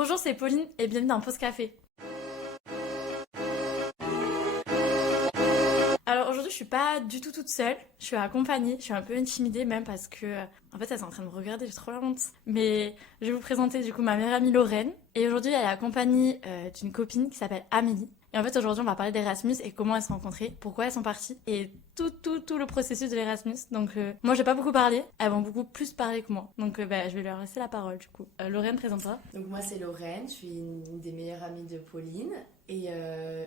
Bonjour, c'est Pauline et bienvenue dans Pause Café. Alors aujourd'hui, je suis pas du tout toute seule, je suis accompagnée, je suis un peu intimidée même parce que en fait, elle est en train de me regarder, j'ai trop la honte. Mais je vais vous présenter du coup ma meilleure amie Lorraine et aujourd'hui, elle est accompagnée d'une copine qui s'appelle Amélie. Et en fait, aujourd'hui, on va parler d'Erasmus et comment elles se sont rencontrées, pourquoi elles sont parties et tout le processus de l'Erasmus. Donc, moi, j'ai pas beaucoup parlé, elles vont beaucoup plus parler que moi. Donc, je vais leur laisser la parole du coup. Lorraine, présente-toi. Donc moi c'est Lorraine, je suis une des meilleures amies de Pauline et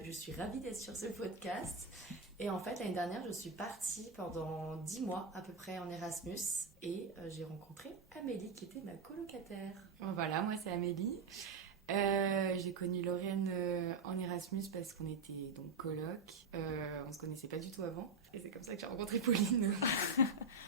je suis ravie d'être sur ce podcast. Et en fait l'année dernière je suis partie pendant 10 mois à peu près en Erasmus et j'ai rencontré Amélie qui était ma colocataire. Voilà, moi c'est Amélie. J'ai connu Lorraine en Erasmus parce qu'on était donc coloc. On se connaissait pas du tout avant. Et c'est comme ça que j'ai rencontré Pauline.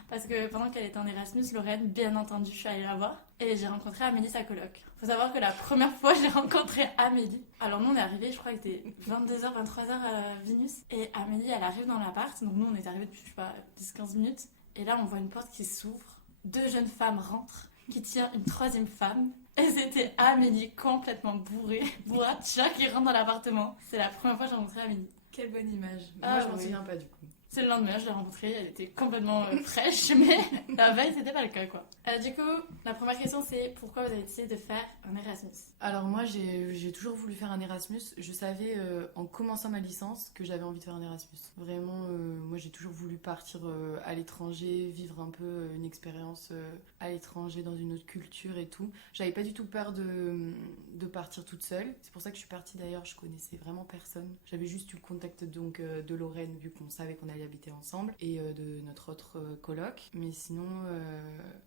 Parce que pendant qu'elle était en Erasmus, Lorraine, bien entendu, je suis allée la voir et j'ai rencontré Amélie, sa coloc. Faut savoir que la première fois j'ai rencontré Amélie. Alors nous on est arrivés, je crois que c'était 22h, 23h à Vinus. Et Amélie elle arrive dans l'appart, donc nous on est arrivés depuis je sais pas 10-15 minutes. Et là on voit une porte qui s'ouvre, deux jeunes femmes rentrent, qui tirent une troisième femme. Et c'était Amélie complètement bourrée, bourracha qui rentre dans l'appartement. C'est la première fois que j'ai rencontré Amélie. Quelle bonne image. Ah, Moi je m'en oui. souviens pas du coup. C'est le lendemain, je l'ai rencontrée, elle était complètement fraîche, mais la veille, c'était pas le cas, quoi. Du coup, la première question, c'est pourquoi vous avez décidé de faire un Erasmus? Alors moi j'ai toujours voulu faire un Erasmus. Je savais en commençant ma licence que j'avais envie de faire un Erasmus. Vraiment, moi j'ai toujours voulu partir à l'étranger, vivre un peu une expérience à l'étranger dans une autre culture et tout. J'avais pas du tout peur de partir toute seule. C'est pour ça que je suis partie d'ailleurs, je connaissais vraiment personne. J'avais juste eu le contact donc de Lorraine vu qu'on savait qu'on allait habiter ensemble et de notre autre coloc. Mais sinon,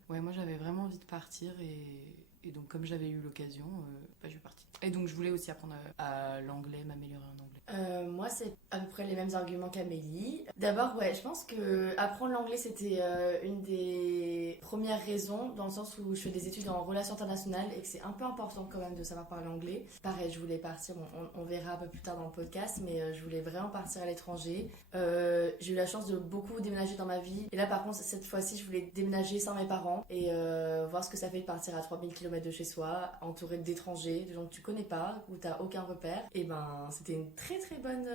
ouais, moi j'avais vraiment envie de partir et donc comme j'avais eu l'occasion, je suis partie. Et donc je voulais aussi apprendre à l'anglais, m'améliorer en anglais. Moi c'est à peu près les mêmes arguments qu'Amélie. D'abord ouais, je pense que apprendre l'anglais c'était une des premières raisons dans le sens où je fais des études en relations internationales et que c'est un peu important quand même de savoir parler anglais. Pareil, je voulais partir, on verra un peu plus tard dans le podcast, mais je voulais vraiment partir à l'étranger. J'ai eu la chance de beaucoup déménager dans ma vie et là par contre cette fois-ci je voulais déménager sans mes parents et voir ce que ça fait de partir à 3000 km de chez soi, entouré d'étrangers, de gens que tu connais pas, où t'as aucun repère. Et ben c'était une très très bonne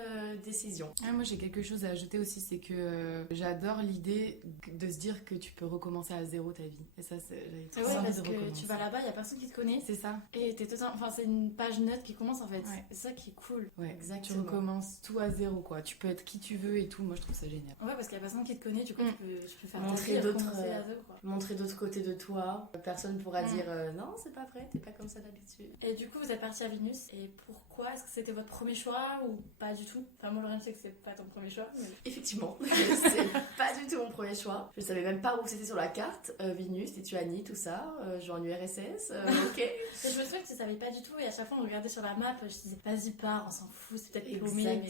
décision. Ah, moi j'ai quelque chose à ajouter aussi, c'est que j'adore l'idée de se dire que tu peux recommencer à zéro ta vie. Et ça j'avais trop Ouais, envie parce de que recommencer. tu vas là-bas, il y a personne qui te connaît. C'est ça. Et t'es totalement... Enfin, c'est une page neutre qui commence en fait. Ouais. C'est ça qui est cool. Ouais, Exactement. tu recommences tout à zéro quoi. Tu peux être qui tu veux et tout. Moi je trouve ça génial. Ouais, parce qu'il y a personne qui te connaît, du coup tu peux faire Montrer ta vie, d'autres, recommencer à zéro, quoi. Montrer d'autres côtés de toi. Personne pourra dire non, c'est pas vrai, t'es pas comme ça d'habitude. Et du coup, vous êtes parti à Vinus. Et pourquoi? Est-ce que c'était votre premier choix ou pas du tout? Enfin, moi, Lorraine, je sais que c'est pas ton premier choix. Mais... Effectivement, c'est pas du tout mon premier choix. Je savais même pas où c'était sur la carte. Vinus, Lituanie, tout ça. Genre en URSS, ok. Et je me souviens que tu savais pas du tout. Et à chaque fois, on regardait sur la map. Je disais, vas-y, pars, on s'en fout. C'est peut-être paumé,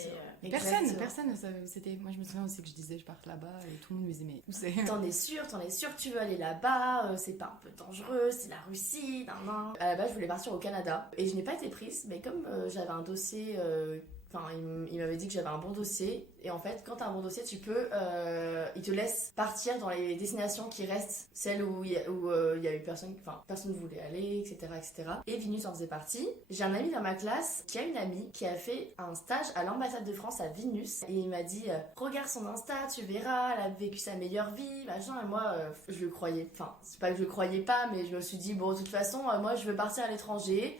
mais. Personne ne savait où c'était. Moi je me souviens aussi que je disais je parte là-bas et tout le monde me disait mais où c'est? T'en es sûr que tu veux aller là-bas, c'est pas un peu dangereux, c'est la Russie, nan, nan. À la base, je voulais partir au Canada et je n'ai pas été prise, mais comme j'avais un dossier, enfin, il m'avait dit que j'avais un bon dossier. Et en fait, quand t'as un bon dossier, tu peux, il te laisse partir dans les destinations qui restent, celles où il y a eu personne, enfin, personne ne voulait aller, etc., etc. Et Vinus en faisait partie. J'ai un ami dans ma classe qui a une amie qui a fait un stage à l'ambassade de France à Vinus. Et il m'a dit, regarde son Insta, tu verras, elle a vécu sa meilleure vie, machin. Et moi, je le croyais, enfin, c'est pas que je le croyais pas, mais je me suis dit, bon, de toute façon, moi, je veux partir à l'étranger.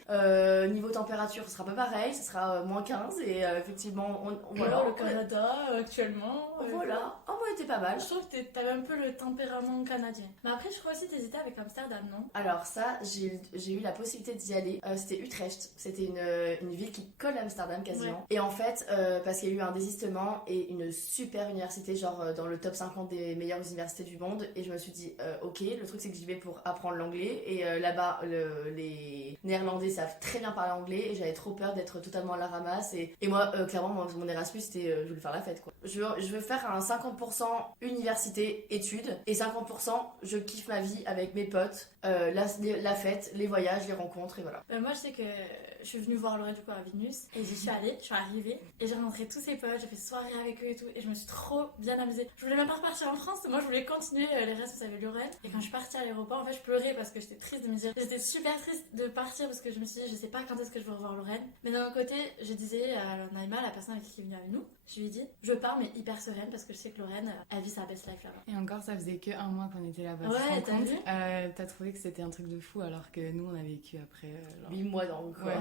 Niveau température, ce sera pas pareil, ce sera moins 15. Et effectivement, voilà. Le Canada, actuellement. Voilà, oh, moi, était pas mal. Je trouve que t'avais un peu le tempérament canadien. Mais après, je crois aussi que t'hésitais avec Amsterdam, non? Alors ça, j'ai eu la possibilité d'y aller. C'était Utrecht. C'était une ville qui colle à Amsterdam quasiment. Ouais. Et en fait, parce qu'il y a eu un désistement et une super université, genre dans le top 50 des meilleures universités du monde. Et je me suis dit, ok, le truc c'est que j'y vais pour apprendre l'anglais. Et là-bas, les Néerlandais savent très bien parler anglais. Et j'avais trop peur d'être totalement à la ramasse. Et moi, moi, clairement, mon Erasmus, c'était je voulais faire la fête, quoi. Je veux faire un 50% université, études, et 50% je kiffe ma vie avec mes potes, la fête, les voyages, les rencontres, et voilà. Moi, je sais que je suis venue voir Lorraine du coup à Vilnius et j'y suis allée, je suis arrivée et j'ai rencontré tous ses potes, j'ai fait soirée avec eux et tout et je me suis trop bien amusée. Je voulais même pas repartir en France, moi je voulais continuer les restes avec Lorraine et quand je suis partie à l'aéroport, en fait je pleurais parce que j'étais triste de me dire, j'étais super triste de partir parce que je me suis dit je sais pas quand est-ce que je vais revoir Lorraine, mais d'un autre côté je disais à Naïma, la personne avec qui est venue avec nous, je lui ai dit je pars mais hyper sereine parce que je sais que Lorraine elle vit sa best life là-bas. Et encore, ça faisait que un mois qu'on était là-bas. Ouais, t'as vu t'as trouvé que c'était un truc de fou alors que nous on a vécu après 8 mois dans le corps. Ouais.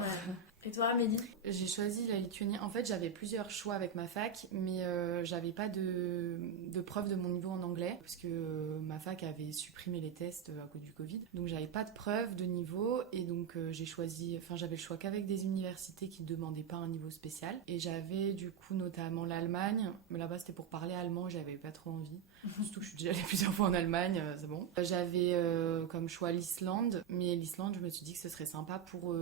Et toi Amélie? J'ai choisi la Lituanie. En fait, j'avais plusieurs choix avec ma fac, mais j'avais pas de preuve de mon niveau en anglais, parce que ma fac avait supprimé les tests à cause du Covid. Donc, j'avais pas de preuve de niveau, et donc j'avais le choix qu'avec des universités qui demandaient pas un niveau spécial. Et j'avais du coup notamment l'Allemagne, mais là-bas c'était pour parler allemand, j'avais pas trop envie. Surtout que je suis déjà allée plusieurs fois en Allemagne, c'est bon. J'avais comme choix l'Islande, mais l'Islande, je me suis dit que ce serait sympa pour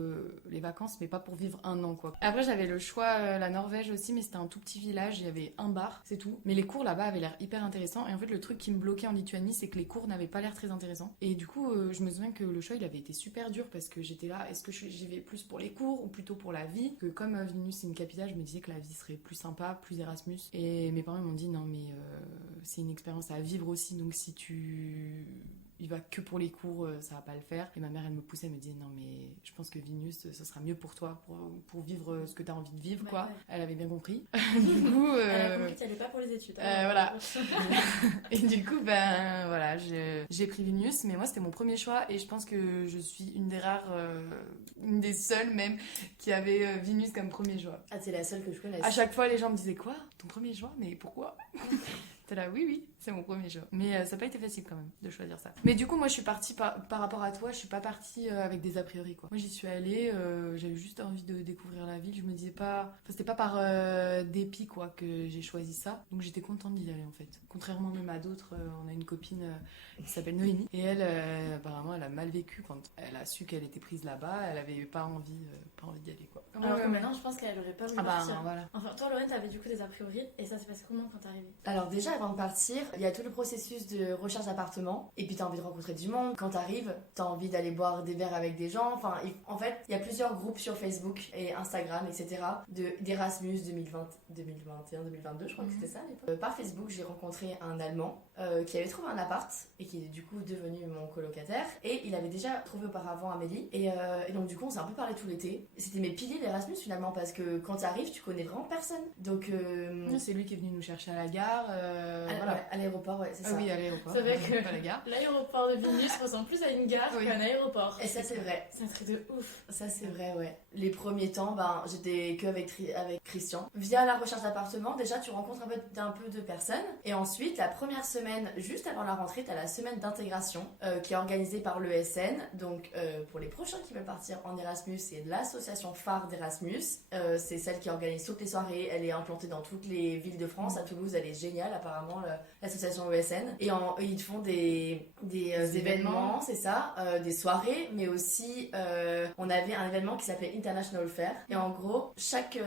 les vacances, mais pas pour vivre un an, quoi. Après, j'avais le choix la Norvège aussi, mais c'était un tout petit village, il y avait un bar, c'est tout. Mais les cours là-bas avaient l'air hyper intéressants, et en fait, le truc qui me bloquait en Lituanie, c'est que les cours n'avaient pas l'air très intéressants. Et du coup, je me souviens que le choix, il avait été super dur, parce que j'étais là, est-ce que j'y vais plus pour les cours, ou plutôt pour la vie? Que comme Vilnius, c'est une capitale, je me disais que la vie serait plus sympa, plus Erasmus. Et mes parents m'ont dit, non, mais c'est une expérience à vivre aussi, donc si tu y vas que pour les cours, ça va pas le faire. Et ma mère, elle me poussait, elle me disait non, mais je pense que Vilnius, ça sera mieux pour toi, pour vivre ce que t'as envie de vivre, quoi. Ouais. Elle avait bien compris. Du coup, elle a compris qu'elle allait pas pour les études. Voilà. Et du coup, ben voilà, j'ai pris Vilnius, mais moi c'était mon premier choix, et je pense que je suis une des rares, une des seules même, qui avait Vilnius comme premier choix. Ah, t'es la seule que je connaisse. À chaque fois, les gens me disaient quoi? Ton premier choix? Mais pourquoi? T'es là, oui, c'est mon premier choix. Mais ça n'a pas été facile quand même de choisir ça. Mais du coup, moi je suis partie par rapport à toi, je suis pas partie avec des a priori, quoi. Moi j'y suis allée, j'avais juste envie de découvrir la ville. Je me disais pas. Enfin, c'était pas par dépit, quoi, que j'ai choisi ça. Donc j'étais contente d'y aller en fait. Contrairement même à d'autres, on a une copine qui s'appelle Noémie. Et elle, apparemment, elle a mal vécu quand elle a su qu'elle était prise là-bas. Elle avait pas envie d'y aller, quoi. Alors que maintenant, je pense qu'elle aurait pas voulu partir. Voilà. Enfin, toi, Lorraine, t'avais du coup des a priori, et ça s'est passé comment quand t'es arrivée? Alors déjà, avant de partir, il y a tout le processus de recherche d'appartement, et puis t'as envie de rencontrer du monde. Quand t'arrives, t'as envie d'aller boire des verres avec des gens. Enfin, en fait, il y a plusieurs groupes sur Facebook et Instagram, etc. d'Erasmus 2021, 2022, je crois que c'était ça à l'époque. Par Facebook, j'ai rencontré un Allemand qui avait trouvé un appart et qui est du coup devenu mon colocataire. Et il avait déjà trouvé auparavant Amélie. Et donc du coup, on s'est un peu parlé tout l'été. C'était mes piliers l'Erasmus finalement, parce que quand t'arrives, tu connais vraiment personne. Donc c'est lui qui est venu nous chercher à la gare. Voilà. Ouais, à l'aéroport, ouais, c'est ça. Oui, à l'aéroport. C'est vrai que pas la gare. l'aéroport de Vilnius ressemble plus à une gare qu'un aéroport. Et ça, c'est vrai. C'est un truc de ouf. Ça, c'est vrai, ouais. Les premiers temps, j'étais que avec Christian. Via la recherche d'appartement, déjà, tu rencontres un peu de personnes. Et ensuite, la première semaine, juste avant la rentrée, t'as la semaine d'intégration qui est organisée par l'ESN. Donc, pour les prochains qui veulent partir en Erasmus, c'est l'association phare d'Erasmus. C'est celle qui organise toutes les soirées. Elle est implantée dans toutes les villes de France. À Toulouse, elle est géniale, apparemment, l'association ESN. Et ils font des événements, c'est ça, des soirées, mais aussi on avait un événement qui s'appelait International Fair. Et en gros, chaque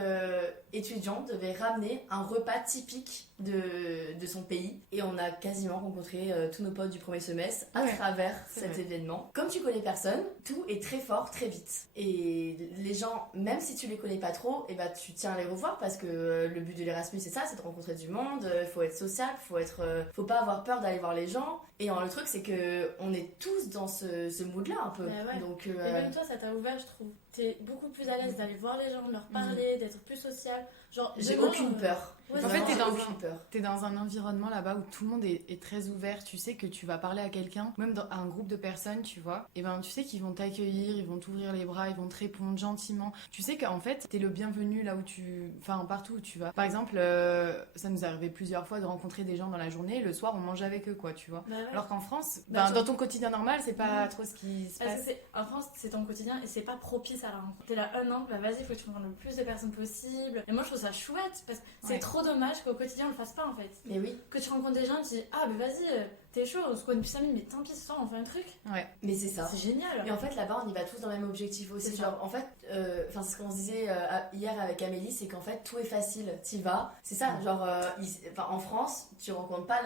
étudiant devait ramener un repas typique de son pays. Et on a quasiment rencontré tous nos potes du premier semestre à travers cet événement. Comme tu connais personne, tout est très fort, très vite. Et les gens, même si tu les connais pas trop, et tu tiens à les revoir parce que le but de l'Erasmus, c'est ça, c'est de rencontrer du monde. Il faut être sociable, faut pas avoir peur d'aller voir les gens. Et le truc, c'est que on est tous dans ce mood-là un peu. Ouais. Donc, et même toi, ça t'a ouvert, je trouve. T'es beaucoup plus à l'aise d'aller voir les gens, de leur parler, d'être plus social. Genre, j'ai aucune peur. En fait, t'es dans un environnement là-bas où tout le monde est très ouvert. Tu sais que tu vas parler à quelqu'un, même à un groupe de personnes, tu vois. Et tu sais qu'ils vont t'accueillir, ils vont t'ouvrir les bras, ils vont te répondre gentiment. Tu sais qu'en fait, t'es le bienvenu là où partout où tu vas. Par exemple, ça nous est arrivé plusieurs fois de rencontrer des gens dans la journée. Le soir, on mange avec eux, quoi, tu vois. Alors qu'en France, dans ton quotidien normal, c'est pas trop ce qui se passe. En France, c'est ton quotidien et c'est pas propice à la rencontre. T'es là un an, vas-y, faut que tu rencontres le plus de personnes possible. Et moi, je trouve ça chouette parce que c'est trop dommage qu'au quotidien on le fasse pas en fait. Mais oui. Que tu rencontres des gens et tu dis, ah, mais vas-y, t'es chaud, on se connaît depuis 5 minutes, mais tant pis, ce soir on fait un truc. Ouais. Mais c'est ça. C'est génial. Mais en fait, là-bas, on y va tous dans le même objectif aussi. C'est Genre, en fait, c'est ce qu'on se disait hier avec Amélie, c'est qu'en fait, tout est facile. T'y vas. C'est ça, genre, en France, tu rencontres pas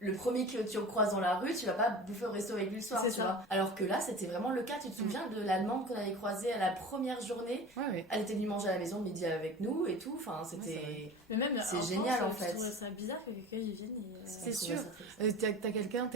le premier que tu croises dans la rue, tu vas pas bouffer au resto avec lui le soir, C'est tu ça. vois. Alors que là, c'était vraiment le cas. Tu te souviens de l'Allemande qu'on avait croisée à la première journée? Ouais. Elle était venue manger à la maison le midi avec nous et tout. Enfin, Ouais, c'était. Mais même C'est en génial, France, en fait. Je trouve ça bizarre que quelqu'un y vienne et. C'est Je trouvais sûr. ça triste. T'as quelqu'un,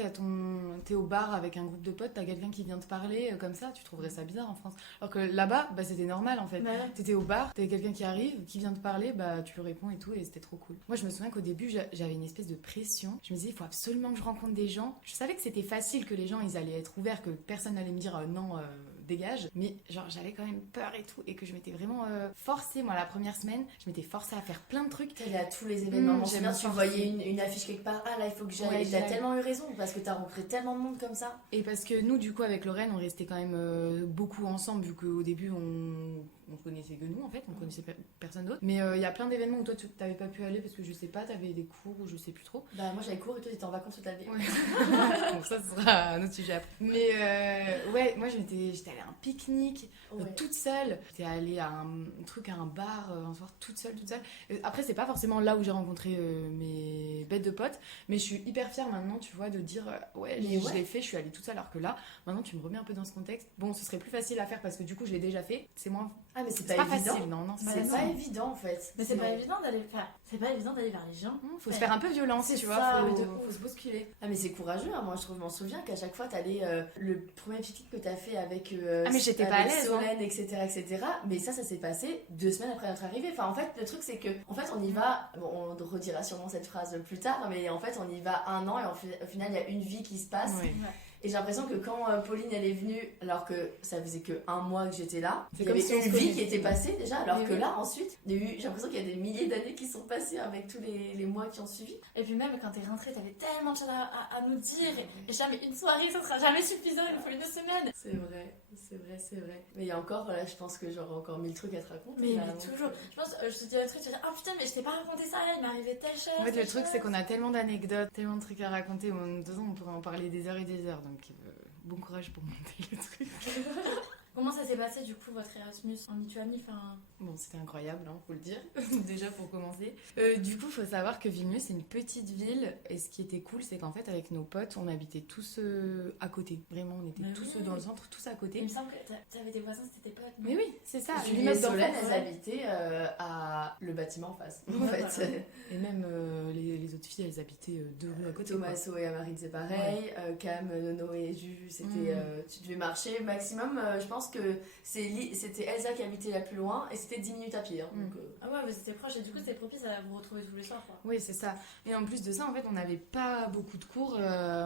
t'es au bar avec un groupe de potes, t'as quelqu'un qui vient te parler comme ça, tu trouverais ça bizarre en France. Alors que là-bas, bah, c'était normal en fait. Bah ouais. T'étais au bar, t'as quelqu'un qui arrive, qui vient te parler, bah tu lui réponds et tout, et c'était trop cool. Moi je me souviens qu'au début j'avais une espèce de pression. Je me disais il faut absolument que je rencontre des gens. Je savais que c'était facile, que les gens ils allaient être ouverts, que personne n'allait me dire non. Dégage, mais genre j'avais quand même peur et tout, et que je m'étais vraiment forcée, moi la première semaine je m'étais forcée à faire plein de trucs. T'allais à tous les événements. Moi, j'aime tu bien voyais une affiche quelque part, ah là il faut que j'aille. Ouais, Et t'as j'y aille. tellement eu raison parce que t'as rencontré tellement de monde comme ça. Et parce que nous, du coup, avec Lorraine, on restait quand même beaucoup ensemble, vu qu'au début, on connaissait que nous, en fait, on connaissait personne d'autre. Mais il y a plein d'événements où toi, tu t'avais pas pu aller parce que je sais pas, t'avais des cours ou je sais plus trop. Bah, moi j'avais cours et toi t'étais en vacances toute la vie. Ouais. Bon, ça, ce sera un autre sujet après. Mais ouais, moi, j'étais allée à un pique-nique Ouais. toute seule. J'étais allée à un truc, à un bar, un soir toute seule. Après, c'est pas forcément là où j'ai rencontré mes bêtes de potes, mais je suis hyper fière maintenant, tu vois, de dire ouais, Mais je ouais. l'ai fait, je suis allée toute seule. Alors que là, maintenant, tu me remets un peu dans ce contexte. Bon, ce serait plus facile à faire parce que du coup, je l'ai déjà fait. C'est moins. Ah, mais c'est C'est pas, pas évident. facile, non, c'est C'est pas pas facile. évident en fait. Mais c'est pas Sinon- évident d'aller faire. C'est pas évident d'aller vers les gens. Faut se faire un peu violence, C'est tu vois. ça, Faut, mais de ouf. faut se bousculer. Ah, mais c'est courageux, hein. Moi je trouve, je m'en souviens qu'à chaque fois t'allais. Le premier pique-nique que t'as fait avec. Ah, mais j'étais pas à avec l'aise, Solène, etc. Mais ça s'est passé 2 semaines après notre arrivée. Enfin, en fait, le truc c'est que. En fait, on y va. Bon, on redira sûrement cette phrase plus tard, mais en fait, on y va 1 an et au final, il y a une vie qui se passe. Ouais. Et j'ai l'impression que quand Pauline elle est venue, alors que ça faisait que 1 mois que j'étais là, C'est il y comme avait si on une se vie connaissait. qui était passée déjà, alors Mais que oui. là ensuite, j'ai l'impression qu'il y a des milliers d'années qui sont passées avec tous les mois qui ont suivi. Et puis même quand t'es rentrée, t'avais tellement de choses à nous dire. Et jamais une soirée, ça sera jamais suffisant, il nous faut une semaine. C'est vrai, c'est vrai, c'est vrai. Mais il y a encore, là, je pense que j'aurai encore 1000 trucs à te raconter. Mais, là, mais donc, toujours. Je pense, je te dis un truc, tu vas dire, ah putain, mais je t'ai pas raconté ça, là, il m'est arrivé telle chose. En fait, le telle truc, chose. c'est qu'on a tellement d'anecdotes, tellement de trucs à raconter. En 2 ans, on pourrait en parler des heures et des heures. Donc, bon courage pour monter le truc. Comment ça s'est passé du coup votre Erasmus en Lituanie enfin... Bon, c'était incroyable, hein, faut le dire, déjà pour commencer. Du coup, faut savoir que Vilnius, c'est une petite ville. Et ce qui était cool, c'est qu'en fait, avec nos potes, on habitait tous à côté. Vraiment, on était Mais tous oui. dans le centre, tous à Il côté. me semble que t'avais des voisins, c'était tes potes. non Mais oui, c'est ça. Julie et l'immeuble d'en Solène, face, elles ouais. habitaient à le bâtiment en face. En Ouais, fait, voilà. Et même les autres filles, elles habitaient 2 rues à côté. quoi. Thomaso et Amarit, c'est pareil. Cam, Nono et Juju, c'était. Tu devais marcher maximum. Je pense que c'était Elsa qui habitait la plus loin et c'était 10 minutes à pied. Hein, donc, Ah ouais, mais c'était proche et du coup c'était propice à vous retrouver tous les soirs quoi. Oui, c'est ça. Et en plus de ça, en fait, on n'avait pas beaucoup de cours.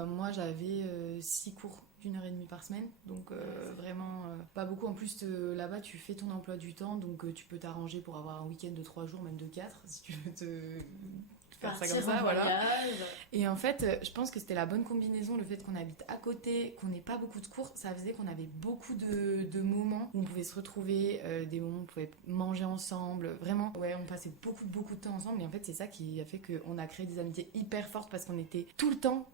Moi, j'avais 6 cours d'1h30 par semaine. Donc, vraiment, pas beaucoup. En plus, là-bas, tu fais ton emploi du temps. Donc, tu peux t'arranger pour avoir un week-end de 3 jours, même de 4, si tu veux te faire ça Partir comme ça. en Voilà. voyage. Et en fait, je pense que c'était la bonne combinaison, le fait qu'on habite à côté, qu'on n'ait pas beaucoup de cours, ça faisait qu'on avait beaucoup de moments où on pouvait se retrouver, des moments où on pouvait manger ensemble, vraiment, ouais, on passait beaucoup de temps ensemble, et en fait, c'est ça qui a fait qu'on a créé des amitiés hyper fortes, parce qu'on était tout le temps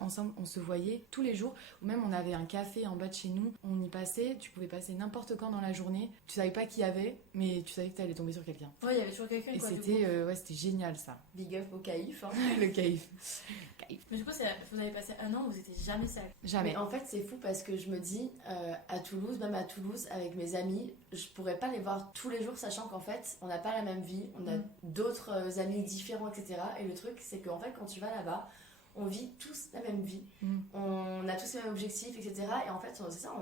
ensemble, on se voyait tous les jours, ou même on avait un café en bas de chez nous, on y passait, tu pouvais passer n'importe quand dans la journée, tu savais pas qui y avait, mais tu savais que t'allais tomber sur quelqu'un. Ouais, il y avait toujours quelqu'un Et quoi. du c'était, coup. ouais, c'était génial ça, big up au caïf. Hein. le caïf. Mais du coup, vous avez passé 1 an où vous étiez jamais seuls. Jamais. Mais en fait, c'est fou parce que je me dis, à Toulouse, même à Toulouse, avec mes amis, je pourrais pas les voir tous les jours, sachant qu'en fait, on n'a pas la même vie, on a d'autres amis différents, etc. Et le truc, c'est qu'en fait, quand tu vas là-bas, on vit tous la même vie, on a tous les mêmes objectifs, etc. Et en fait, c'est ça,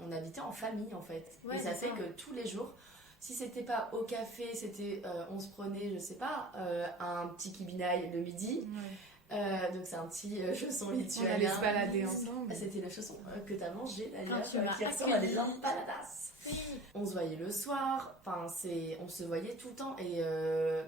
on habitait en famille, en fait. Ouais, et ça c'est fait ça. que tous les jours, si c'était pas au café, c'était, on se prenait, je sais pas, un petit kibinaï le midi. Donc c'est un petit chausson On lituanien. allait se balader ensemble. Ah, c'était le chausson que t'as mangé d'ailleurs, Quand tu m'as qui ressemble à des accueilli. empanadas. Oui. On se voyait le soir, enfin on se voyait tout le temps et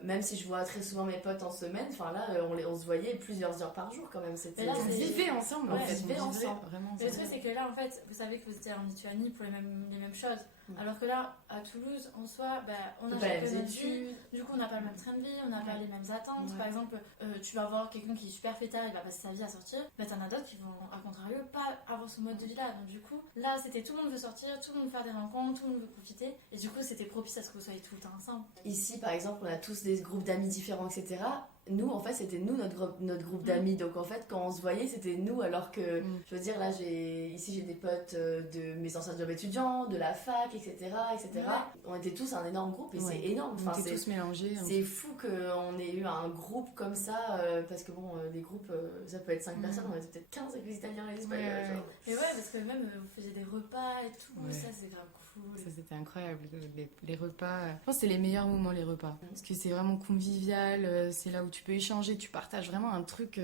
même si je vois très souvent mes potes en semaine, enfin là on se voyait plusieurs heures par jour quand même. C'était. Mais là, On c'est- vivait ensemble, Ouais, en fait. on vivait ensemble. Vraiment Mais le ensemble. truc, c'est que là, en fait, vous savez que vous étiez en Lituanie pour les mêmes choses. Alors que là, à Toulouse, en soi, on a Bah, chacun les notre vie. études. Du coup, on n'a pas le même train de vie, on n'a pas les mêmes attentes. Ouais. Par exemple, tu vas voir quelqu'un qui est super fêtard, il va passer sa vie à sortir. T'en as d'autres qui vont, à contrario, pas avoir ce mode de vie-là. Donc, du coup, là, c'était tout le monde veut sortir, tout le monde veut faire des rencontres, tout le monde veut profiter. Et du coup, c'était propice à ce que vous soyez tout le temps ensemble. Ici, par exemple, on a tous des groupes d'amis différents, etc. Nous, en fait, c'était nous, notre groupe d'amis. Donc, en fait, quand on se voyait, c'était nous. Alors que, je veux dire, là, ici, j'ai des potes de mes anciens jobs étudiants, de la fac, etc. etc. Ouais. On était tous un énorme groupe et Ouais. c'est énorme. On Enfin, était tous mélangés. c'est fou qu'on ait eu un groupe comme ça. Parce que, bon, des groupes, ça peut être 5 personnes. On était peut-être 15 avec les Italiens et les Espagnols. Ouais. genre. Et ouais, parce que même, vous faisiez des repas et tout. Ouais. Ça, c'est grave cool. Ça, c'était incroyable. Les repas. Je pense que c'est les meilleurs moments, les repas. Parce que c'est vraiment convivial. C'est là où tu peux échanger. Tu partages vraiment un truc.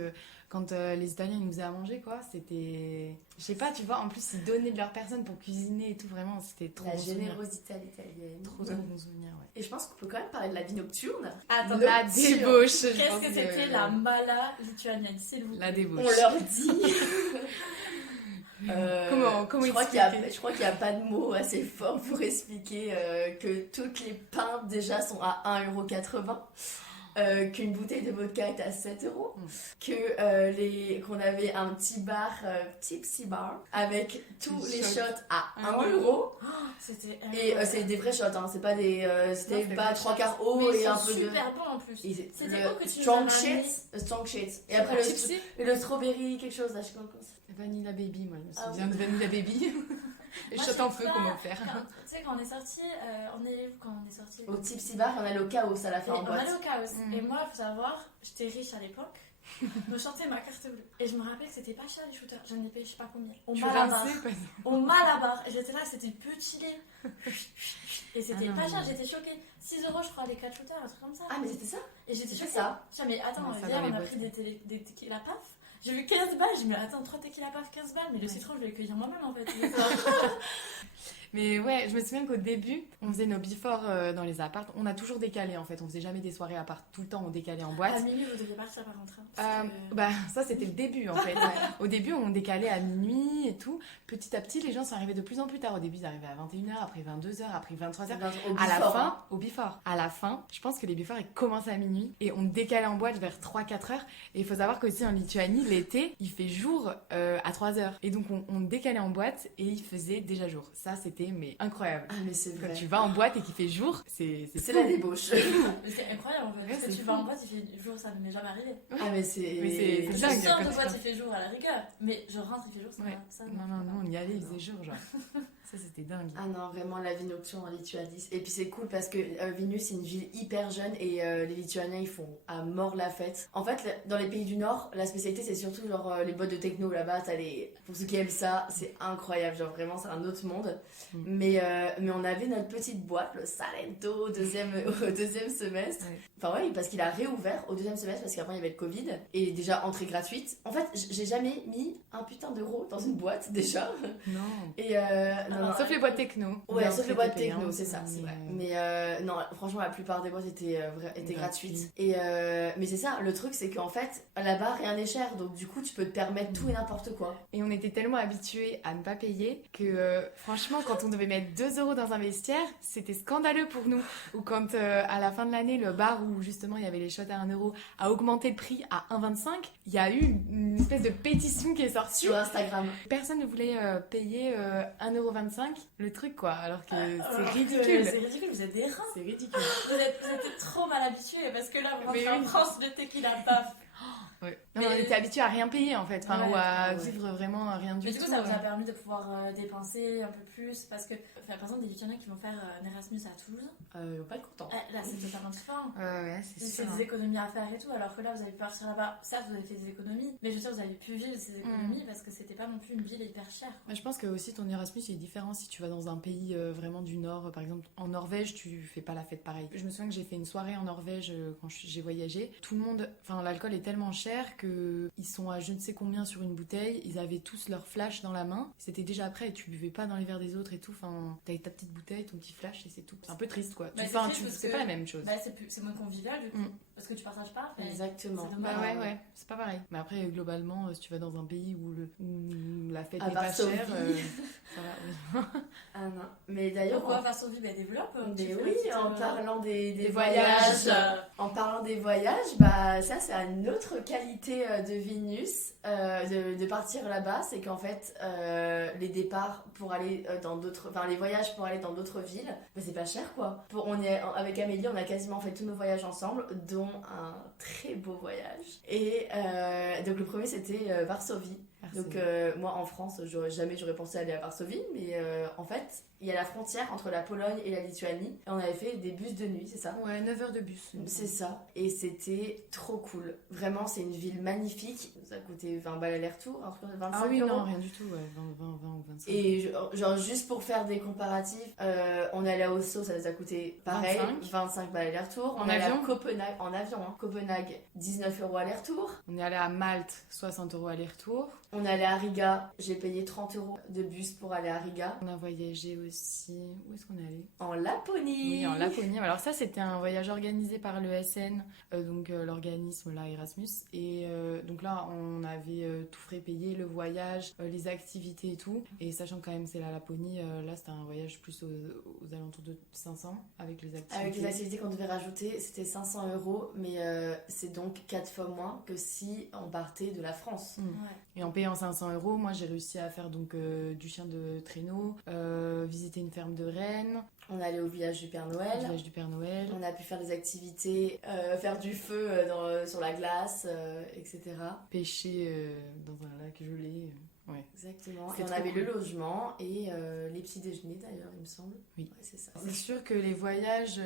Quand les Italiens ils nous faisaient à manger, quoi, c'était. Je sais pas, tu vois, en plus, ils donnaient de leur personne pour cuisiner et tout. Vraiment, c'était trop La bon souvenir. générosité à l'italienne. Trop bon souvenir, ouais. Et je pense qu'on peut quand même parler de la vie nocturne. Attends, La Nocturne. débauche. je qu'est-ce pense que c'était la mala lituanienne, s'il vous plaît? La débauche. On leur dit. Comment je crois expliquer qu'il n'y a pas de mots assez forts pour expliquer que toutes les pintes déjà sont à 1,80€. Qu'une bouteille de vodka est à 7€, qu'on avait un petit bar, tipsy bar, avec tous les shots à 1€. C'était Et c'est des vrais shots, hein, c'est pas des. C'était c'est pas des 3 quarts Mais eau ils et un sont peu de. super bons en plus. Et C'était le quoi que tu strong nous as ramené shit, strong shit. Et après Tipsy le strawberry, quelque chose là, je sais pas comment c'est. Vanilla Baby, moi je me Ah souviens de Vanilla Baby. Les Moi, shots je en sais feu pas. qu'on m'a offert. Tu sais, quand on est sorti, on est où quand on est sorti? Au tipsy bar, on allait au chaos à la fin Et en on boîte. allait au chaos. Mm. Et moi, il faut savoir, j'étais riche à l'époque. Je chantais ma carte bleue. Et je me rappelle que c'était pas cher les shooters. J'en ai payé je sais pas combien. Au Tu Malabar. rinçais, quoi. Au Malabar. Et j'étais là, c'était petit lait. Et c'était Ah non, pas cher, mais- j'étais choquée. 6€ je crois les 4 shooters, un truc comme ça. Ah, mais c'était ça? Et j'étais C'est choquée. ça. Je dis, mais attends, Ouais, ça hier dans les on a boîtes. pris des tequila paf. J'ai vu 15 balles, j'ai dit, mais attends, 3 tequila paf, 15 balles. Mais le Ouais. citron, je vais le cueillir moi-même en fait. Mais ouais, je me souviens qu'au début, on faisait nos before dans les apparts. On a toujours décalé en fait. On faisait jamais des soirées à part. Tout le temps, on décalait en boîte. À minuit, vous deviez partir par contre. Hein, parce que- Bah, ça c'était le début en fait. Au début, on décalait à minuit et tout. Petit à petit, les gens sont arrivés de plus en plus tard. Au début, ils arrivaient à 21h, après 22h, après 23h. Au À la before, fin, hein. au before. À la fin, je pense que les before ils commencent à minuit et on décale en boîte vers 3-4 heures. Et il faut savoir qu'aussi en Lituanie, l'été, il fait jour à 3 heures. Et donc on décalait en boîte et il faisait déjà jour. Ça c'était mais incroyable. Ah, mais c'est Quand vrai. tu vas en boîte et qu'il fait jour, c'est C'est fou. la débauche. Mais c'est incroyable en fait. Ouais, Parce que c'est tu fou. vas en boîte, il fait jour, ça ne m'est jamais arrivé. Ah, mais c'est. Mais c'est Je dingue, sors quand de tu boîte, sors. il fait jour à la rigueur. Mais je rentre, il fait jour, ça, Ouais. ça Non, on y allait, il faisait jour genre. Ça c'était dingue. Ah non, vraiment la vie nocturne en Lituanie. Et puis c'est cool parce que Vilnius c'est une ville hyper jeune et les Lituaniens ils font à mort la fête. En fait, dans les pays du Nord, la spécialité c'est surtout genre les boîtes de techno là-bas. Pour ceux qui aiment ça, c'est incroyable. Genre vraiment, c'est un autre monde. Mais on avait notre petite boîte, le Salento, au deuxième semestre. Ouais. Enfin, ouais, parce qu'il a réouvert au deuxième semestre parce qu'avant il y avait le Covid. Et déjà, entrée gratuite. En fait, j'ai jamais mis un putain d'euro dans une boîte déjà. Non. Et non, Sauf les boîtes techno. Ouais, Là, sauf les c'était boîtes payant, techno, c'est ça, c'est vrai. mais, Mais non, franchement, la plupart des boîtes étaient gratuites. Et mais c'est ça, le truc, c'est qu'en fait, là-bas, rien n'est cher. Donc, du coup, tu peux te permettre tout et n'importe quoi. Et on était tellement habitués à ne pas payer que franchement, quand on devait mettre 2 euros dans un vestiaire, c'était scandaleux pour nous. Ou quand à la fin de l'année, le bar où justement il y avait les shots à 1 euro a augmenté le prix à 1,25, il y a eu une espèce de pétition qui est sortie. Sur Instagram. Personne ne voulait payer 1,25€ le truc quoi, alors que c'est Alors que ridicule. C'est ridicule, vous êtes des reins. C'est ridicule. Vous êtes trop mal habitués parce que là, vous rentrez Mais en oui. France, le tequila paf. Ouais. Non, Mais- on était habitués à rien payer en fait, enfin, Ouais, ou à ouais. vivre vraiment à rien du Mais tout. du coup, ça vous a permis de pouvoir dépenser un peu plus parce que, par exemple, des Lituaniens qui vont faire un Erasmus à Toulouse, Ils vont pas être contents. là, c'est totalement différent. Ouais, c'est C'est sûr. des économies à faire et tout, alors que là, vous avez pu partir là-bas. Certes, vous avez fait des économies, mais je veux dire, vous avez pu vivre ces économies parce que c'était pas non plus une ville hyper chère. Mais je pense que aussi ton Erasmus il est différent si tu vas dans un pays vraiment du Nord. Par exemple, en Norvège, tu fais pas la fête pareil. Je me souviens que j'ai fait une soirée en Norvège quand j'ai voyagé. Tout le monde, enfin l'alcool est tellement cher cher, qu'ils sont à je ne sais combien sur une bouteille, ils avaient tous leur flash dans la main, c'était déjà prêt, tu buvais pas dans les verres des autres et tout, enfin t'avais ta petite bouteille, ton petit flash et c'est tout. C'est un peu triste quoi. Bah, C'est pas la même chose. Bah, c'est moins convivial du coup, parce que tu partages pas. Exactement. C'est dommage. Bah ouais, c'est pas pareil. Mais après, globalement, si tu vas dans un pays où la fête À n'est pas Varsovie. chère, ça va. Oui. Ah non. Mais d'ailleurs, Pourquoi Varsovie développe mais oui, en parlant des voyages. En parlant des voyages, bah ça c'est une autre qualité de Vilnius, de partir là-bas, c'est qu'en fait les départs pour aller dans d'autres, enfin les voyages pour aller dans d'autres villes, bah, c'est pas cher quoi. Avec Amélie, on a quasiment fait tous nos voyages ensemble, dont un très beau voyage. Et donc le premier c'était Varsovie. Donc moi en France, j'aurais pensé aller à Varsovie, mais en fait il y a la frontière entre la Pologne et la Lituanie et on avait fait des bus de nuit, c'est ça? Ouais, 9 heures de bus. C'est ça, et c'était trop cool. Vraiment, c'est une ville magnifique. Ça a coûté 20 balles aller-retour, 25 Ah oui, euros. non, rien du tout, ouais, 20 ou 25. Et genre, juste pour faire des comparatifs, on est allé à Oslo, ça nous a coûté pareil, 25 balles aller-retour. En On est allé à avion Copenhague, en avion, hein. Copenhague, 19 euros aller-retour. On est allé à Malte, 60 euros aller-retour. On est allé à Riga, j'ai payé 30 euros de bus pour aller à Riga. On a voyagé aussi. Où est-ce qu'on est allé? En Laponie. Oui, en Laponie. Alors ça, c'était un voyage organisé par l'ESN, donc l'organisme là, Erasmus. Et donc là, on avait tout frais payé, le voyage, les activités et tout. Et sachant que quand même c'est la Laponie, là c'était un voyage plus aux alentours de 500 avec les activités. Avec les activités qu'on devait rajouter, c'était 500 euros, mais c'est donc 4 fois moins que si on partait de la France. Ouais. Et en payant 500 euros, moi j'ai réussi à faire donc du chien de traîneau, visiter une ferme de rennes. On est allé au village du Père Noël. Village du Père Noël. On a pu faire des activités, faire du feu sur la glace, etc. Pêcher dans un lac gelé. Ouais. Exactement. C'est Et on trop avait cool. le logement et les petits déjeuners d'ailleurs, il me semble. Oui. Ouais, c'est ça. C'est sûr que les voyages,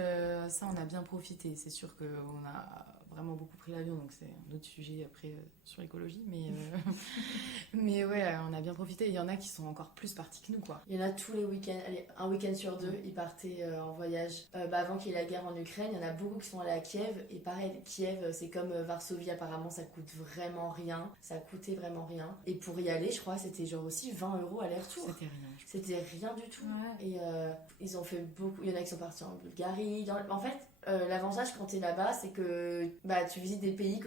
ça on a bien profité. C'est sûr qu'on a vraiment beaucoup pris l'avion, donc c'est un autre sujet après sur l'écologie. Mais ouais, on a bien profité. Il y en a qui sont encore plus partis que nous, quoi. Il y en a tous les week-ends, allez, un week-end sur deux, ils partaient en voyage. Avant qu'il y ait la guerre en Ukraine, il y en a beaucoup qui sont allés à Kiev. Et pareil, Kiev, c'est comme Varsovie, apparemment, ça coûte vraiment rien. Ça coûtait vraiment rien. Et pour y aller, je crois, c'était genre aussi 20 euros aller-retour. C'était rien. C'était rien du tout. Ouais. Et ils ont fait beaucoup. Il y en a qui sont partis en Bulgarie. En fait, l'avantage quand t'es là-bas, c'est que tu visites des pays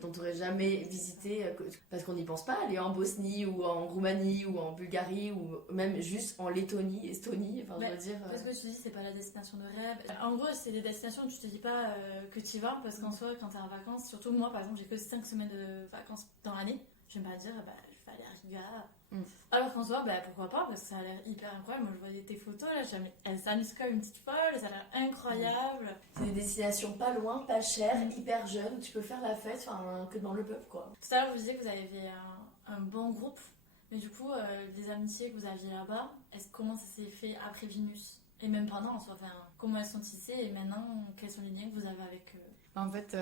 dont t'aurais jamais visité parce qu'on n'y pense pas. Aller en Bosnie ou en Roumanie ou en Bulgarie ou même juste en Lettonie, Estonie. Enfin, je veux dire. Parce que tu dis c'est pas la destination de rêve. En gros, c'est des destinations où tu te dis pas que tu y vas parce qu'en soi, quand t'es en vacances, surtout moi par exemple, j'ai que 5 semaines de vacances dans l'année. Je vais pas dire, je vais aller à Riga. Alors qu'en soi, pourquoi pas, parce que ça a l'air hyper incroyable. Moi, je voyais tes photos, là, elle s'amuse comme une petite folle, ça a l'air incroyable. C'est des destinations pas loin, pas chères, hyper jeunes, où tu peux faire la fête, que dans le pub, quoi. Tout à l'heure, vous disiez que vous avez fait un bon groupe, mais du coup, les amitiés que vous aviez là-bas, comment ça s'est fait après Vilnius? Et même pendant, en soi, comment elles sont tissées, et maintenant, quels sont les liens que vous avez avec eux? En fait,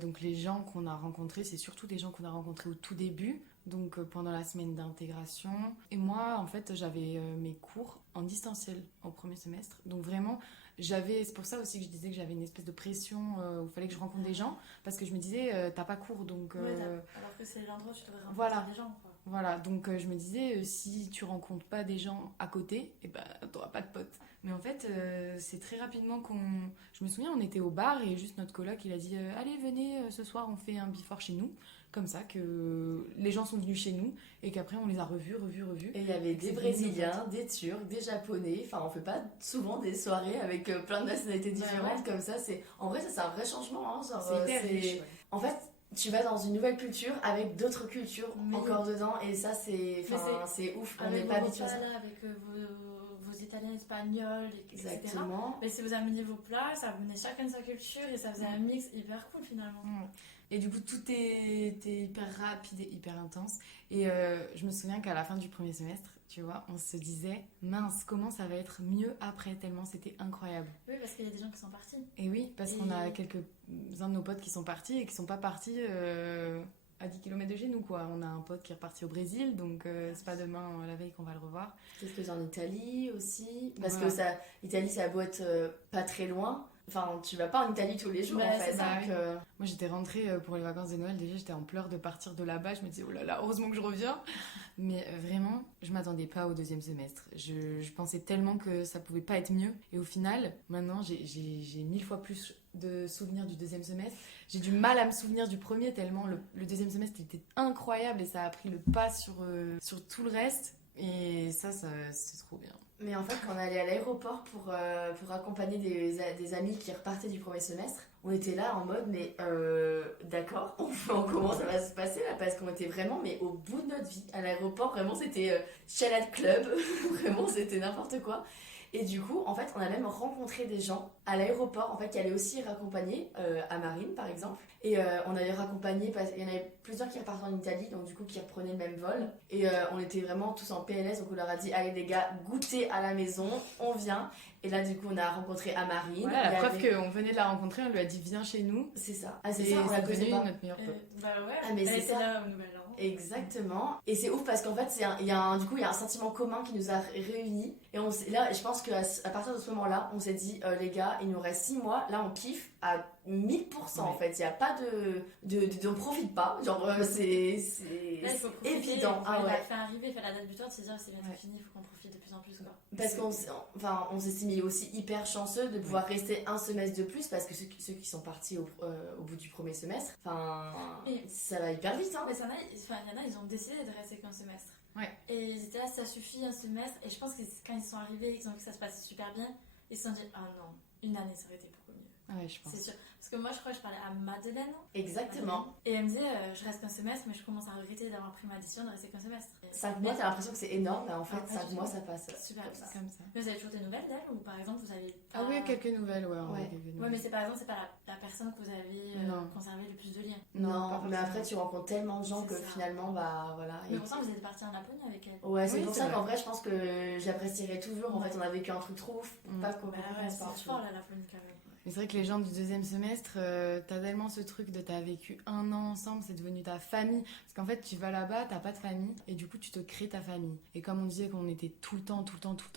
donc les gens qu'on a rencontrés, c'est surtout des gens qu'on a rencontrés au tout début, donc pendant la semaine d'intégration. Et moi, en fait, j'avais mes cours en distanciel au premier semestre. Donc vraiment, c'est pour ça aussi que je disais que j'avais une espèce de pression où il fallait que je rencontre des gens, parce que je me disais, t'as pas cours, donc... Alors que c'est l'endroit où tu devrais rencontrer des gens, quoi. Voilà, donc je me disais, si tu rencontres pas des gens à côté, t'auras pas de potes. Mais en fait, c'est très rapidement Je me souviens, on était au bar et juste notre coloc, il a dit allez, venez, ce soir, on fait un before chez nous. Comme ça, que les gens sont venus chez nous et qu'après, on les a revus. Et il y avait des Brésiliens, des Turcs, des Japonais. Enfin, on fait pas souvent des soirées avec plein de nationalités différentes comme ça. En vrai, ça, c'est un vrai changement. Hein, c'est hyper riche, ouais. En fait, tu vas dans une nouvelle culture avec d'autres cultures encore dedans et ça, c'est ouf. On n'est pas habitué à ça. Avec vos Italiens, Espagnols, etc. Exactement. Mais si vous ameniez vos plats, ça venait chacun de sa culture et ça faisait un mix hyper cool finalement. Et du coup, tout était hyper rapide et hyper intense. Et je me souviens qu'à la fin du premier semestre, tu vois, on se disait, mince, comment ça va être mieux après, tellement c'était incroyable. Oui, parce qu'il y a des gens qui sont partis. Et oui, parce qu'on a quelques-uns de nos potes qui sont partis et qui sont pas partis à 10 km de chez nous, quoi. On a un pote qui est reparti au Brésil, donc c'est pas demain, la veille, qu'on va le revoir. Qu'est-ce que c'est en Italie aussi? Parce que l'Italie, ça a beau être pas très loin. Enfin, tu vas pas en Italie tous les jours, Bah, en fait. c'est ça, Donc, Moi j'étais rentrée pour les vacances de Noël, déjà j'étais en pleurs de partir de là-bas, je me disais oh là là, heureusement que je reviens. Mais vraiment, je m'attendais pas au deuxième semestre. Je pensais tellement que ça pouvait pas être mieux. Et au final, maintenant j'ai 1000 fois plus de souvenirs du deuxième semestre. J'ai du mal à me souvenir du premier tellement le deuxième semestre était incroyable et ça a pris le pas sur tout le reste. Et ça c'est trop bien. mais en fait, quand on allait à l'aéroport pour accompagner des amis qui repartaient du premier semestre, on était là en mode, mais d'accord, comment ça va se passer là? Parce qu'on était vraiment, mais au bout de notre vie. À l'aéroport, vraiment, c'était Chalade Club, vraiment, c'était n'importe quoi. Et du coup, en fait, on a même rencontré des gens à l'aéroport, en fait, qui allaient aussi raccompagner à Marine, par exemple. Et on avait raccompagné, parce qu'il y en avait plusieurs qui repartaient en Italie, donc du coup, qui reprenaient le même vol. Et on était vraiment tous en PLS, donc on leur a dit, allez les gars, goûtez à la maison, on vient. Et là, du coup, on a rencontré Amarine. Voilà, la preuve qu'on venait de la rencontrer, on lui a dit viens chez nous. C'est ça. Ah, c'est Et ça, on la c'est connaissait devenu pas. notre meilleure pote. Bah ouais, Ah, mais elle c'est était ça. là au Nouvel An. Exactement. Et c'est ouf parce qu'en fait, il y a un sentiment commun qui nous a réunis. Et là, je pense qu'à partir de ce moment-là, on s'est dit, les gars, il nous reste 6 mois. Là, on kiffe à 1000% en fait. Il n'y a pas on profite pas. Genre, c'est Là, il faut profiter, évident. Ah ouais. Fait arriver, faire la date butoir, de se dire c'est bientôt fini, il faut qu'on profite de plus en plus. Quoi. Parce on s'est estimé aussi hyper chanceux de pouvoir rester un semestre de plus parce que ceux qui sont partis au bout du premier semestre, ça va hyper vite. Hein. Mais il y en a, ils ont décidé de rester qu'un semestre. Ouais. Et ils étaient là, ça suffit un semestre. Et je pense que quand ils sont arrivés, ils ont vu que ça se passait super bien. Ils se sont dit, ah non, une année ça aurait été beaucoup mieux. Ah ouais, je pense. C'est sûr. Parce que moi, je crois que je parlais à Madeleine. Exactement. Et elle me disait, je reste qu'un semestre, mais je commence à regretter d'avoir pris ma décision de rester qu'un semestre. 5 mois, t'as l'impression que c'est énorme, mais en fait, Ah, 5 mois, ça passe. Super comme vite. ça. Comme ça. Mais vous avez toujours des nouvelles d'elle ou par exemple vous avez pas... Ah oui, quelques nouvelles, ouais. Ouais. Quelques Ouais, nouvelles. mais c'est par exemple, c'est pas la personne que vous avez Non. conservé le plus de liens. Non, Non, pas mais forcément. après, tu rencontres tellement de gens C'est que ça. finalement, bah voilà. Mais Et- pourtant, vous êtes parti en Laponie avec elle. Ouais, c'est Oui, pour c'est ça vrai. qu'en vrai, je pense que j'apprécierais toujours. En fait, on a vécu un truc trop ouf. Pas qu'on Bah ouais, c'est fort la Laponie quand même. Mais c'est vrai que les gens du deuxième semestre, t'as tellement ce truc de t'as vécu un an ensemble, c'est devenu ta famille. Parce qu'en fait, tu vas là-bas, t'as pas de famille, et du coup, tu te crées ta famille. Et comme on disait qu'on était tout le temps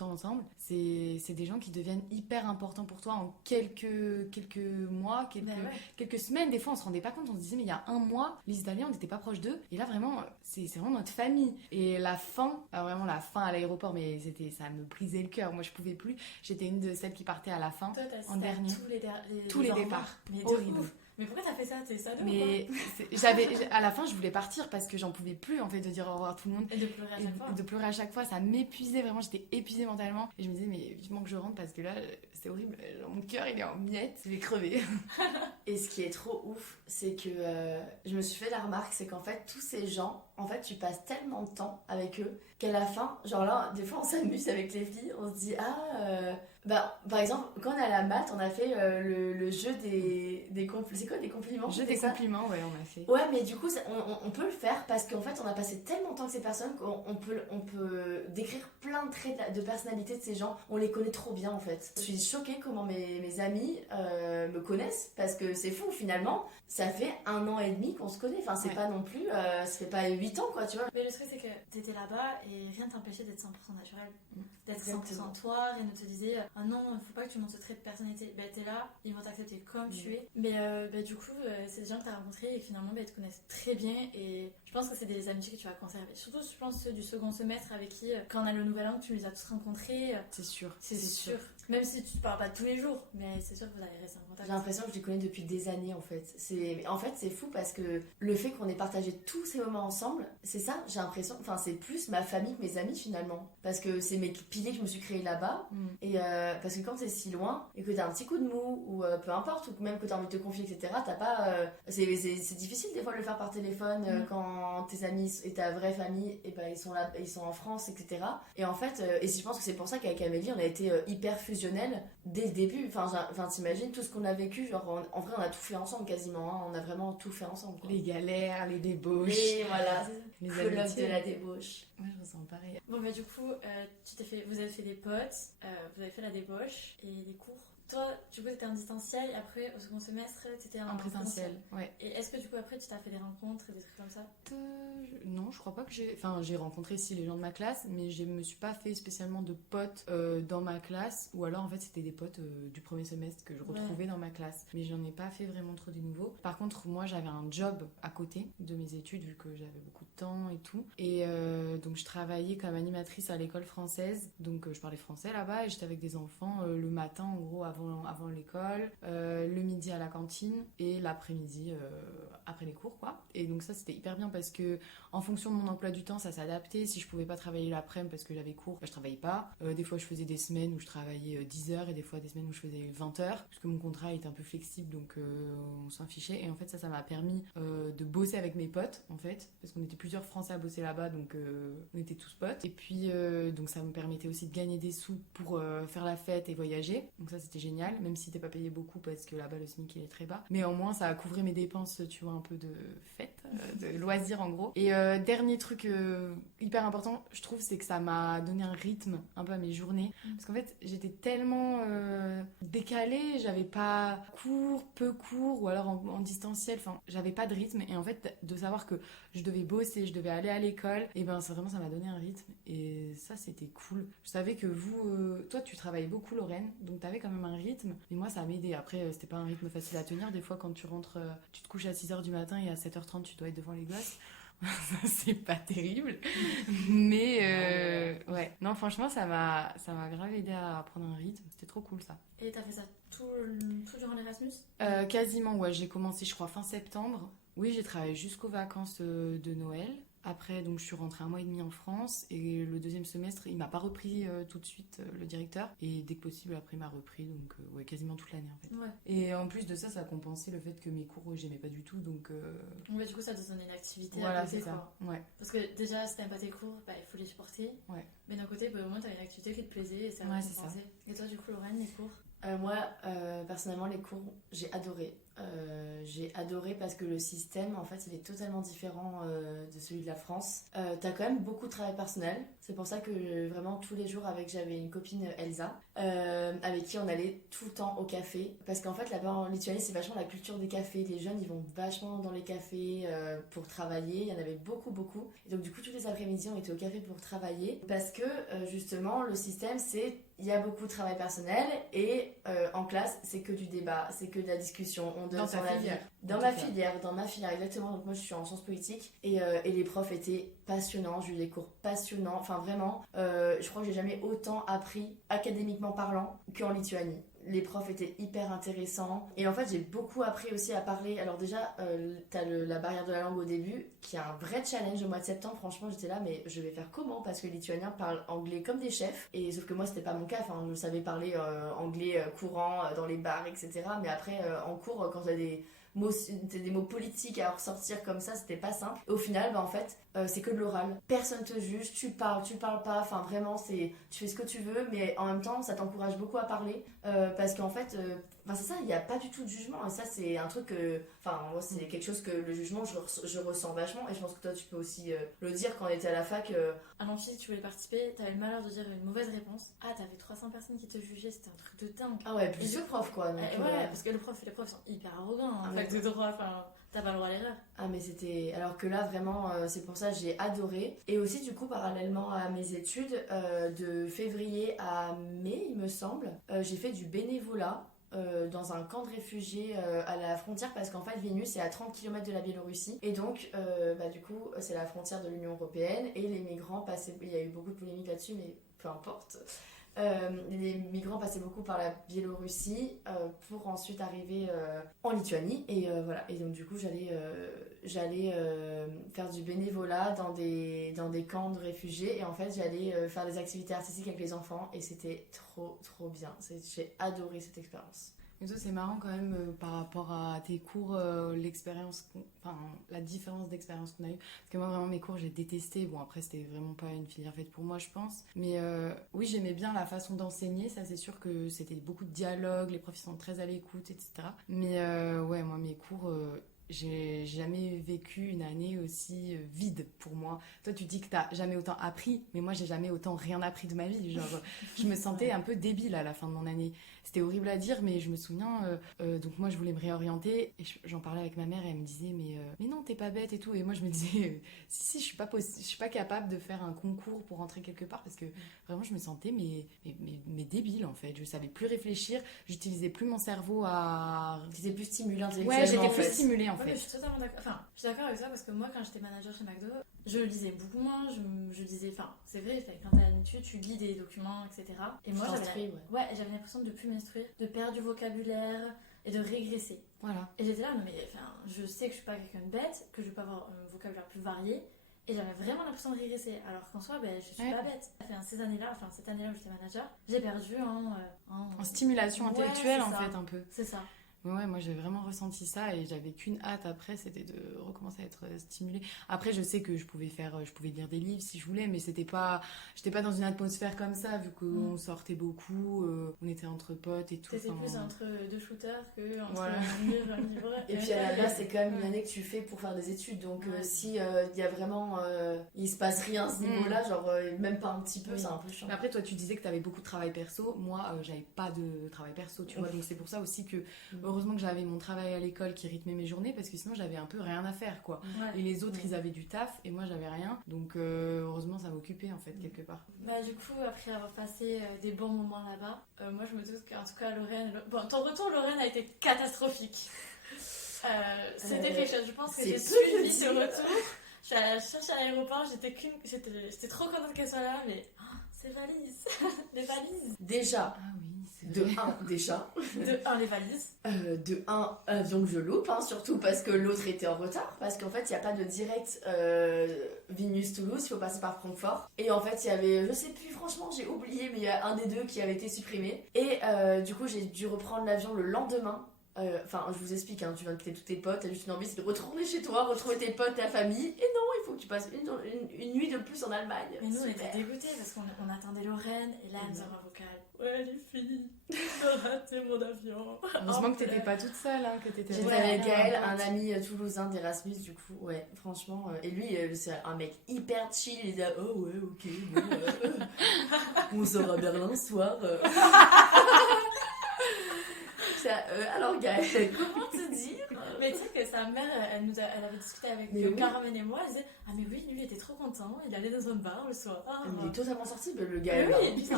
ensemble, c'est des gens qui deviennent hyper importants pour toi en quelques mois, Bah ouais. quelques semaines. Des fois, on se rendait pas compte, on se disait, mais il y a un mois, les Italiens, on n'était pas proches d'eux. Et là, vraiment, c'est vraiment notre famille. Et la fin, vraiment la fin à l'aéroport, mais ça me brisait le cœur. Moi, je pouvais plus. J'étais une de celles qui partait à la fin. Toi, t'as En dernier. tous les les départs. Mais de Horrible. ouf. Mais pourquoi t'as fait ça? T'es sado ou Mais à la fin, je voulais partir parce que j'en pouvais plus en fait de dire au revoir à tout le monde. quoi? Et de pleurer à chaque fois. Et de pleurer à chaque fois, ça m'épuisait vraiment, j'étais épuisée mentalement. Et je me disais, mais vivement que je rentre parce que là, c'est horrible, mon cœur il est en miettes, je vais crever. Et ce qui est trop ouf, c'est que je me suis fait la remarque, c'est qu'en fait, tous ces gens, en fait, tu passes tellement de temps avec eux qu'à la fin, genre là, des fois, on s'amuse avec les filles, on se dit, par exemple, quand on est à la maths, on a fait le jeu des c'est quoi, des compliments? Jeu c'était des ça. compliments, ouais, on a fait. Ouais, mais du coup, on peut le faire parce qu'en fait, on a passé tellement de temps avec ces personnes qu'on peut décrire plein de traits de personnalité de ces gens. On les connaît trop bien, en fait. Je suis choquée comment mes amis me connaissent parce que c'est fou, finalement. Ça fait 1 an et demi qu'on se connaît. Enfin, c'est Ouais. pas non plus... ça fait pas 8 ans, quoi, tu vois. Mais le truc, c'est que t'étais là-bas et rien t'empêchait d'être 100% naturel. D'être Exactement. 100% toi, rien ne te disait ah non, faut pas que tu montes ce trait de personnalité. Bah, t'es là, ils vont t'accepter comme tu es. Mais du coup, c'est des gens que t'as rencontrés et finalement, ils te connaissent très bien. Et je pense que c'est des amitiés que tu vas conserver. Surtout, je pense, ceux du second semestre avec qui, quand on a le nouvel an, tu les as tous rencontrés. C'est sûr. C'est sûr. Même si tu te parles pas tous les jours, mais c'est sûr que vous allez rester en contact. J'ai l'impression que je les connais depuis des années, en fait. En fait, c'est fou parce que le fait qu'on ait partagé tous ces moments ensemble, c'est ça, j'ai l'impression... Enfin, c'est plus ma famille que mes amis, finalement. Parce que c'est mes piliers que je me suis créés là-bas. Et parce que quand t'es si loin et que t'as un petit coup de mou ou peu importe, ou même que t'as envie de te confier, etc., t'as pas... c'est difficile des fois de le faire par téléphone quand tes amis et ta vraie famille, et ben, ils sont là, ils sont en France, etc. Et en fait, et je pense que c'est pour ça qu'avec Amélie, on a été hyper fusionnels dès le début. Enfin, t'imagines tout ce qu'on a vécu, genre en vrai, on a tout fait ensemble quasiment, hein. On a vraiment tout fait ensemble, quoi. Les galères, les débauches. Et voilà, Les colloque amitiés. de la débauche. Moi, je ressens pareil. Bon, bah, du coup, vous avez fait des potes, vous avez fait la débauche et les cours. Toi, du coup, t'étais en distanciel et après, au second semestre, t'étais En présentiel, ouais. Et est-ce que du coup, après, tu t'as fait des rencontres et des trucs comme ça? Non, je crois pas que j'ai... Enfin, j'ai rencontré si les gens de ma classe, mais je me suis pas fait spécialement de potes dans ma classe. Ou alors, en fait, c'était des potes du premier semestre que je retrouvais dans ma classe. Mais j'en ai pas fait vraiment trop des nouveaux. Par contre, moi, j'avais un job à côté de mes études, vu que j'avais beaucoup de temps et tout. Et donc, je travaillais comme animatrice à l'école française. Donc, je parlais français là-bas et j'étais avec des enfants le matin, en gros, avant l'école, le midi à la cantine et l'après-midi après les cours, quoi. Et donc, ça, c'était hyper bien parce que en fonction de mon emploi du temps, ça s'adaptait. Si je pouvais pas travailler l'après-midi parce que j'avais cours, bah, je travaillais pas. Des fois, je faisais des semaines où je travaillais 10 heures et des fois des semaines où je faisais 20 heures parce que mon contrat était un peu flexible, donc on s'en fichait. Et en fait, ça m'a permis de bosser avec mes potes, en fait, parce qu'on était plusieurs Français à bosser là-bas, donc on était tous potes. Et puis, donc ça me permettait aussi de gagner des sous pour faire la fête et voyager. Donc ça, c'était génial, même si t'es pas payé beaucoup parce que là-bas, le SMIC, il est très bas. Mais au moins, ça a couvert mes dépenses, tu vois, un peu de fête, de loisirs, en gros. Et dernier truc hyper important, je trouve, c'est que ça m'a donné un rythme un peu à mes journées. Parce qu'en fait, j'étais tellement décalée, j'avais pas peu cours, ou alors en distanciel, enfin, j'avais pas de rythme. Et en fait, de savoir que je devais bosser, je devais aller à l'école, et ben ça, vraiment, ça m'a donné un rythme. Et ça, c'était cool. Je savais que toi, tu travaillais beaucoup, Lorraine, donc t'avais quand même un rythme. Mais moi, ça m'aidait. Après, c'était pas un rythme facile à tenir. Des fois, quand tu rentres, tu te couches à 6h du matin et à 7h30, tu dois être devant les gosses. C'est pas terrible, mais ouais, non, franchement, ça m'a grave aidé à prendre un rythme, c'était trop cool ça. Et t'as fait ça tout durant l'Erasmus? Quasiment, ouais, j'ai commencé, je crois, fin septembre. Oui, j'ai travaillé jusqu'aux vacances de Noël. Après, donc, je suis rentrée 1 mois et demi en France et le deuxième semestre, il m'a pas repris tout de suite, le directeur. Et dès que possible, après, il m'a repris, donc ouais, quasiment toute l'année en fait. Ouais. Et en plus de ça, ça a compensé le fait que mes cours, j'aimais pas du tout, donc... Ouais, du coup, ça te donnait une activité Voilà, à côté, c'est ça. quoi. Ouais. Parce que déjà, si t'aimes pas tes cours, bah, il faut les supporter. Ouais. Mais d'un côté, bah, au moins, t'as une activité qui te plaisait et ça va Ouais, c'est ça. compenser. Et toi, du coup, Lorraine, les cours? Moi, personnellement, les cours, j'ai adoré. J'ai adoré parce que le système, en fait, il est totalement différent de celui de la France. T'as quand même beaucoup de travail personnel. C'est pour ça que vraiment tous les jours, j'avais une copine Elsa, avec qui on allait tout le temps au café. Parce qu'en fait, là-bas en Lituanie, c'est vachement la culture des cafés. Les jeunes, ils vont vachement dans les cafés pour travailler. Il y en avait beaucoup, beaucoup. Et donc, du coup, tous les après-midi, on était au café pour travailler. Parce que, justement, le système, c'est... Il y a beaucoup de travail personnel et en classe, c'est que du débat, c'est que de la discussion. On donne son avis. Dans ma filière, exactement. Donc moi, je suis en sciences politiques et les profs étaient passionnants. J'ai eu des cours passionnants. Enfin, vraiment, je crois que j'ai jamais autant appris, académiquement parlant, qu'en Lituanie. Les profs étaient hyper intéressants et en fait j'ai beaucoup appris aussi à parler. Alors déjà t'as la barrière de la langue au début qui est un vrai challenge au mois de septembre. Franchement j'étais là mais je vais faire comment parce que les Lituaniens parlent anglais comme des chefs et sauf que moi c'était pas mon cas. Enfin je savais parler anglais courant dans les bars etc. Mais après en cours quand t'as des mots politiques à ressortir comme ça, c'était pas simple. Et au final, en fait, c'est que de l'oral. Personne te juge, tu parles pas. Enfin, vraiment, tu fais ce que tu veux, mais en même temps, ça t'encourage beaucoup à parler parce qu'en fait, c'est ça, il n'y a pas du tout de jugement. Et ça, c'est un truc que. Enfin, moi, c'est quelque chose que le jugement, je ressens vachement. Et je pense que toi, tu peux aussi le dire quand on était à la fac. À l'amphi, si tu voulais participer, t'avais le malheur de dire une mauvaise réponse. Ah, t'avais 300 personnes qui te jugeaient, c'était un truc de dingue. Ah ouais, plus de profs quoi. Donc, ouais, parce que les profs sont hyper arrogants en fac de droit. Enfin, t'as pas le droit à l'erreur. Ah, mais c'était. Alors que là, vraiment, c'est pour ça que j'ai adoré. Et aussi, du coup, parallèlement à mes études, de février à mai, il me semble, j'ai fait du bénévolat. Dans un camp de réfugiés à la frontière parce qu'en fait Vilnius est à 30 km de la Biélorussie et donc du coup c'est la frontière de l'Union Européenne et les migrants passaient, il y a eu beaucoup de polémiques là-dessus mais peu importe, les migrants passaient beaucoup par la Biélorussie pour ensuite arriver en Lituanie et voilà et donc du coup j'allais faire du bénévolat dans des camps de réfugiés et en fait j'allais faire des activités artistiques avec les enfants et c'était trop bien. J'ai adoré cette expérience. Et toi, c'est marrant quand même par rapport à tes cours, la différence d'expérience qu'on a eue. Parce que moi, vraiment, mes cours, j'ai détesté. Bon, après, c'était vraiment pas une filière faite pour moi, je pense. Mais oui, j'aimais bien la façon d'enseigner. Ça, c'est sûr que c'était beaucoup de dialogue. Les profs sont très à l'écoute, etc. Mais ouais, moi, mes cours... j'ai jamais vécu une année aussi vide pour moi. Toi, tu dis que t'as jamais autant appris, mais moi, j'ai jamais autant rien appris de ma vie. Genre, je me sentais un peu débile à la fin de mon année. c'était horrible à dire, mais je me souviens, donc moi je voulais me réorienter et j'en parlais avec ma mère et elle me disait mais non, t'es pas bête et tout. Et moi je me disais si, je suis pas capable de faire un concours pour rentrer quelque part parce que vraiment je me sentais mais débile en fait. Je savais plus réfléchir, j'utilisais plus mon cerveau à. T'étais plus stimulée intellectuellement. Ouais, j'étais en plus fait. stimulée en Ouais, fait. mais je suis totalement d'accord. Enfin, je suis d'accord avec ça parce que moi, quand j'étais manager chez McDo, je lisais beaucoup moins. Je lisais, enfin, c'est vrai, quand t'as l'habitude, tu lis des documents, etc. Et moi, j'avais l'impression de plus m'instruire, de perdre du vocabulaire et de régresser. Voilà. Et j'étais là, non mais enfin, je sais que je suis pas quelqu'un de bête, que je vais pas avoir un vocabulaire plus varié. Et j'avais vraiment l'impression de régresser. Alors qu'en soi, je suis pas bête. Cette année-là où j'étais manager, j'ai perdu en stimulation intellectuelle en fait un peu. C'est ça. Ouais, moi j'ai vraiment ressenti ça et j'avais qu'une hâte après, c'était de recommencer à être stimulée. Après, je sais que je pouvais lire des livres si je voulais, mais j'étais pas dans une atmosphère comme ça, vu qu'on sortait beaucoup, on était entre potes et tout. C'était plus entre deux shooters que entre un livre. Et puis à la base, c'est quand même une année que tu fais pour faire des études, donc si il y a vraiment, il se passe rien à ce niveau-là, genre même pas un petit peu, c'est un peu chiant. Mais après, toi, tu disais que t'avais beaucoup de travail perso. Moi, j'avais pas de travail perso, tu vois, donc c'est pour ça aussi que heureusement que j'avais mon travail à l'école qui rythmait mes journées parce que sinon j'avais un peu rien à faire quoi. Et les autres ils avaient du taf et moi j'avais rien, donc heureusement ça m'occupait en fait quelque part. Du coup, après avoir passé des bons moments là-bas, moi je me doute qu'en tout cas Lorraine, bon, ton retour Lorraine a été catastrophique. C'était quelque chose, je pense que j'ai suivi ce retour. Je suis allée la chercher à l'aéroport, j'étais trop contente qu'elle soit là, mais ces valises, les valises. Déjà. Ah oui. De 1 déjà. De 1 les valises. De 1 avion que je loupe, surtout parce que l'autre était en retard. Parce qu'en fait, il n'y a pas de direct Vilnius-Toulouse, il faut passer par Francfort. Et en fait, il y avait, je sais plus, franchement, j'ai oublié, mais il y a un des deux qui avait été supprimé. Et du coup, j'ai dû reprendre l'avion le lendemain. Enfin, je vous explique, tu viens de quitter tous tes potes, t'as juste une envie, c'est de retourner chez toi, retrouver tes potes, ta famille. Et non, il faut que tu passes une nuit de plus en Allemagne. Mais nous, on était dégoûtés parce qu'on attendait Lorraine et là, elle nous envoie un vocal. Ouais, les filles, j'ai raté mon avion. Heureusement que t'étais pas toute seule, que t'étais J'étais avec elle, un ami toulousain d'Erasmus, du coup, ouais, franchement. Et lui, c'est un mec hyper chill, il dit oh ouais, ok, bon, on sort à Berlin ce soir. Alors Gaëlle, comment te dire? Mais tu sais que sa mère, elle avait discuté avec Carmen et moi, elle disait ah mais oui, lui il était trop content, il allait dans un bar le soir. Il est totalement sorti, le Gaël. Oui,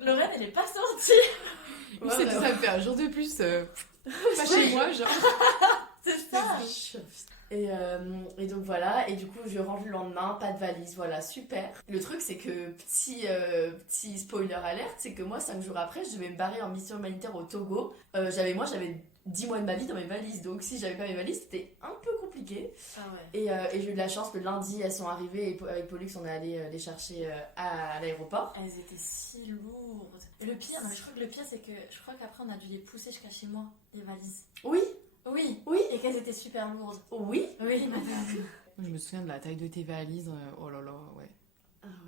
Lorraine elle est pas sortie. Ouais, ça me fait un jour de plus, pas chez moi genre. C'est ça. Et donc voilà, et du coup je rentre le lendemain, pas de valise, voilà, super. Le truc c'est que, petit spoiler alerte, c'est que moi 5 jours après je devais me barrer en mission humanitaire au Togo. J'avais 10 mois de ma vie dans mes valises, donc si j'avais pas mes valises c'était un peu compliqué. Et j'ai eu de la chance, le lundi elles sont arrivées et avec Pollux on est allé les chercher à l'aéroport. Elles étaient si lourdes. Et le pire, non mais je crois que le pire c'est que je crois qu'après on a dû les pousser jusqu'à chez moi, les valises. Oui, et qu'elles étaient super lourdes. Oui, madame. Je me souviens de la taille de tes valises, oh là là, ouais.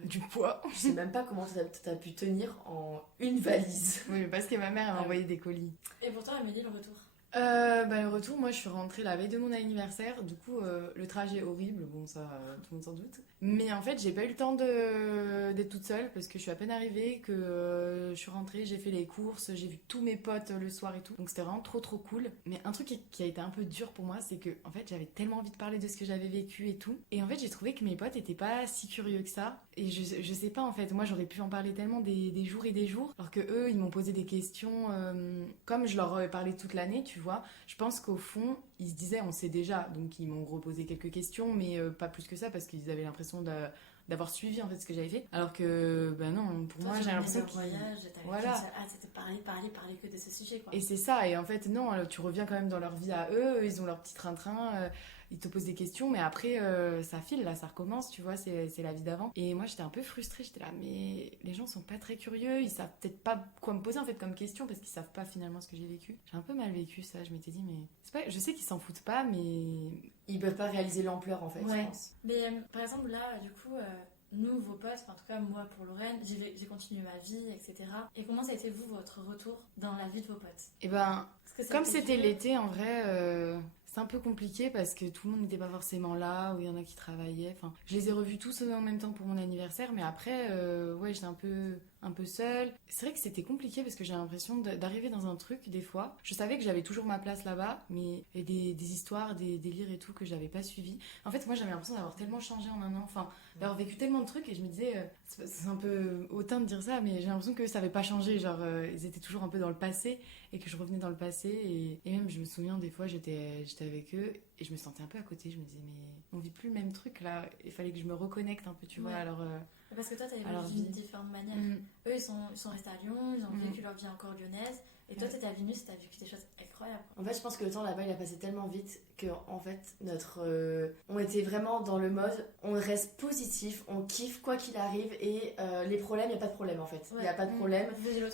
Du poids. Je sais même pas comment t'as pu tenir en une valise. Oui, parce que ma mère m'a envoyé des colis. Et pourtant, elle me dit le retour. Le retour, moi je suis rentrée la veille de mon anniversaire, du coup le trajet horrible, bon ça tout le monde s'en doute. Mais en fait j'ai pas eu le temps d'être toute seule parce que je suis à peine arrivée, que je suis rentrée, j'ai fait les courses, j'ai vu tous mes potes le soir et tout. Donc c'était vraiment trop cool. Mais un truc qui a été un peu dur pour moi, c'est que en fait j'avais tellement envie de parler de ce que j'avais vécu et tout. Et en fait j'ai trouvé que mes potes étaient pas si curieux que ça. Et je sais pas en fait, moi j'aurais pu en parler tellement des jours et des jours, alors que eux ils m'ont posé des questions comme je leur ai parlé toute l'année, tu vois. Je pense qu'au fond, ils se disaient on sait déjà, donc ils m'ont reposé quelques questions, mais pas plus que ça parce qu'ils avaient l'impression d'avoir suivi en fait ce que j'avais fait. Alors que non, pour moi j'ai l'impression que voilà, c'était parler que de ce sujet quoi. Et c'est ça, et en fait non, tu reviens quand même dans leur vie à eux, ils ont leur petit train-train. Ils te posent des questions, mais après, ça file, là, ça recommence, tu vois, c'est la vie d'avant. Et moi, j'étais un peu frustrée, j'étais là, mais les gens sont pas très curieux, ils savent peut-être pas quoi me poser, en fait, comme question, parce qu'ils savent pas finalement ce que j'ai vécu. J'ai un peu mal vécu ça, je m'étais dit, mais... je sais qu'ils s'en foutent pas, mais... Ils peuvent pas réaliser l'ampleur, en fait, je pense. Mais, par exemple, là, du coup... Nous, vos potes, en tout cas moi pour Lorraine, j'ai continué ma vie, etc. Et comment ça a été vous, votre retour dans la vie de vos potes? Et comme c'était l'été, en vrai, c'est un peu compliqué parce que tout le monde n'était pas forcément là, ou il y en a qui travaillaient. Enfin, je les ai revus tous en même temps pour mon anniversaire, mais après, j'étais un peu un peu seule. C'est vrai que c'était compliqué parce que j'ai l'impression d'arriver dans un truc des fois. Je savais que j'avais toujours ma place là-bas, mais il y a des histoires, des délires et tout que j'avais pas suivi. En fait, moi j'avais l'impression d'avoir tellement changé en un an, enfin d'avoir vécu tellement de trucs et je me disais, c'est un peu hautain de dire ça, mais j'ai l'impression que ça avait pas changé, genre ils étaient toujours un peu dans le passé et que je revenais dans le passé et même je me souviens des fois j'étais avec eux et je me sentais un peu à côté, je me disais mais on vit plus le même truc là, il fallait que je me reconnecte un peu, tu vois, alors... Parce que toi, t'as alors, évolué d'une différente manière. Eux, ils sont restés à Lyon, ils ont vécu leur vie encore lyonnaise. Et toi, t'étais à Vilnius, t'as vécu des choses incroyables. En fait, je pense que le temps là-bas, il a passé tellement vite que, en fait, on était vraiment dans le mode, on reste positif, on kiffe quoi qu'il arrive et les problèmes, il n'y a pas de problème en fait. Il n'y a pas de problème.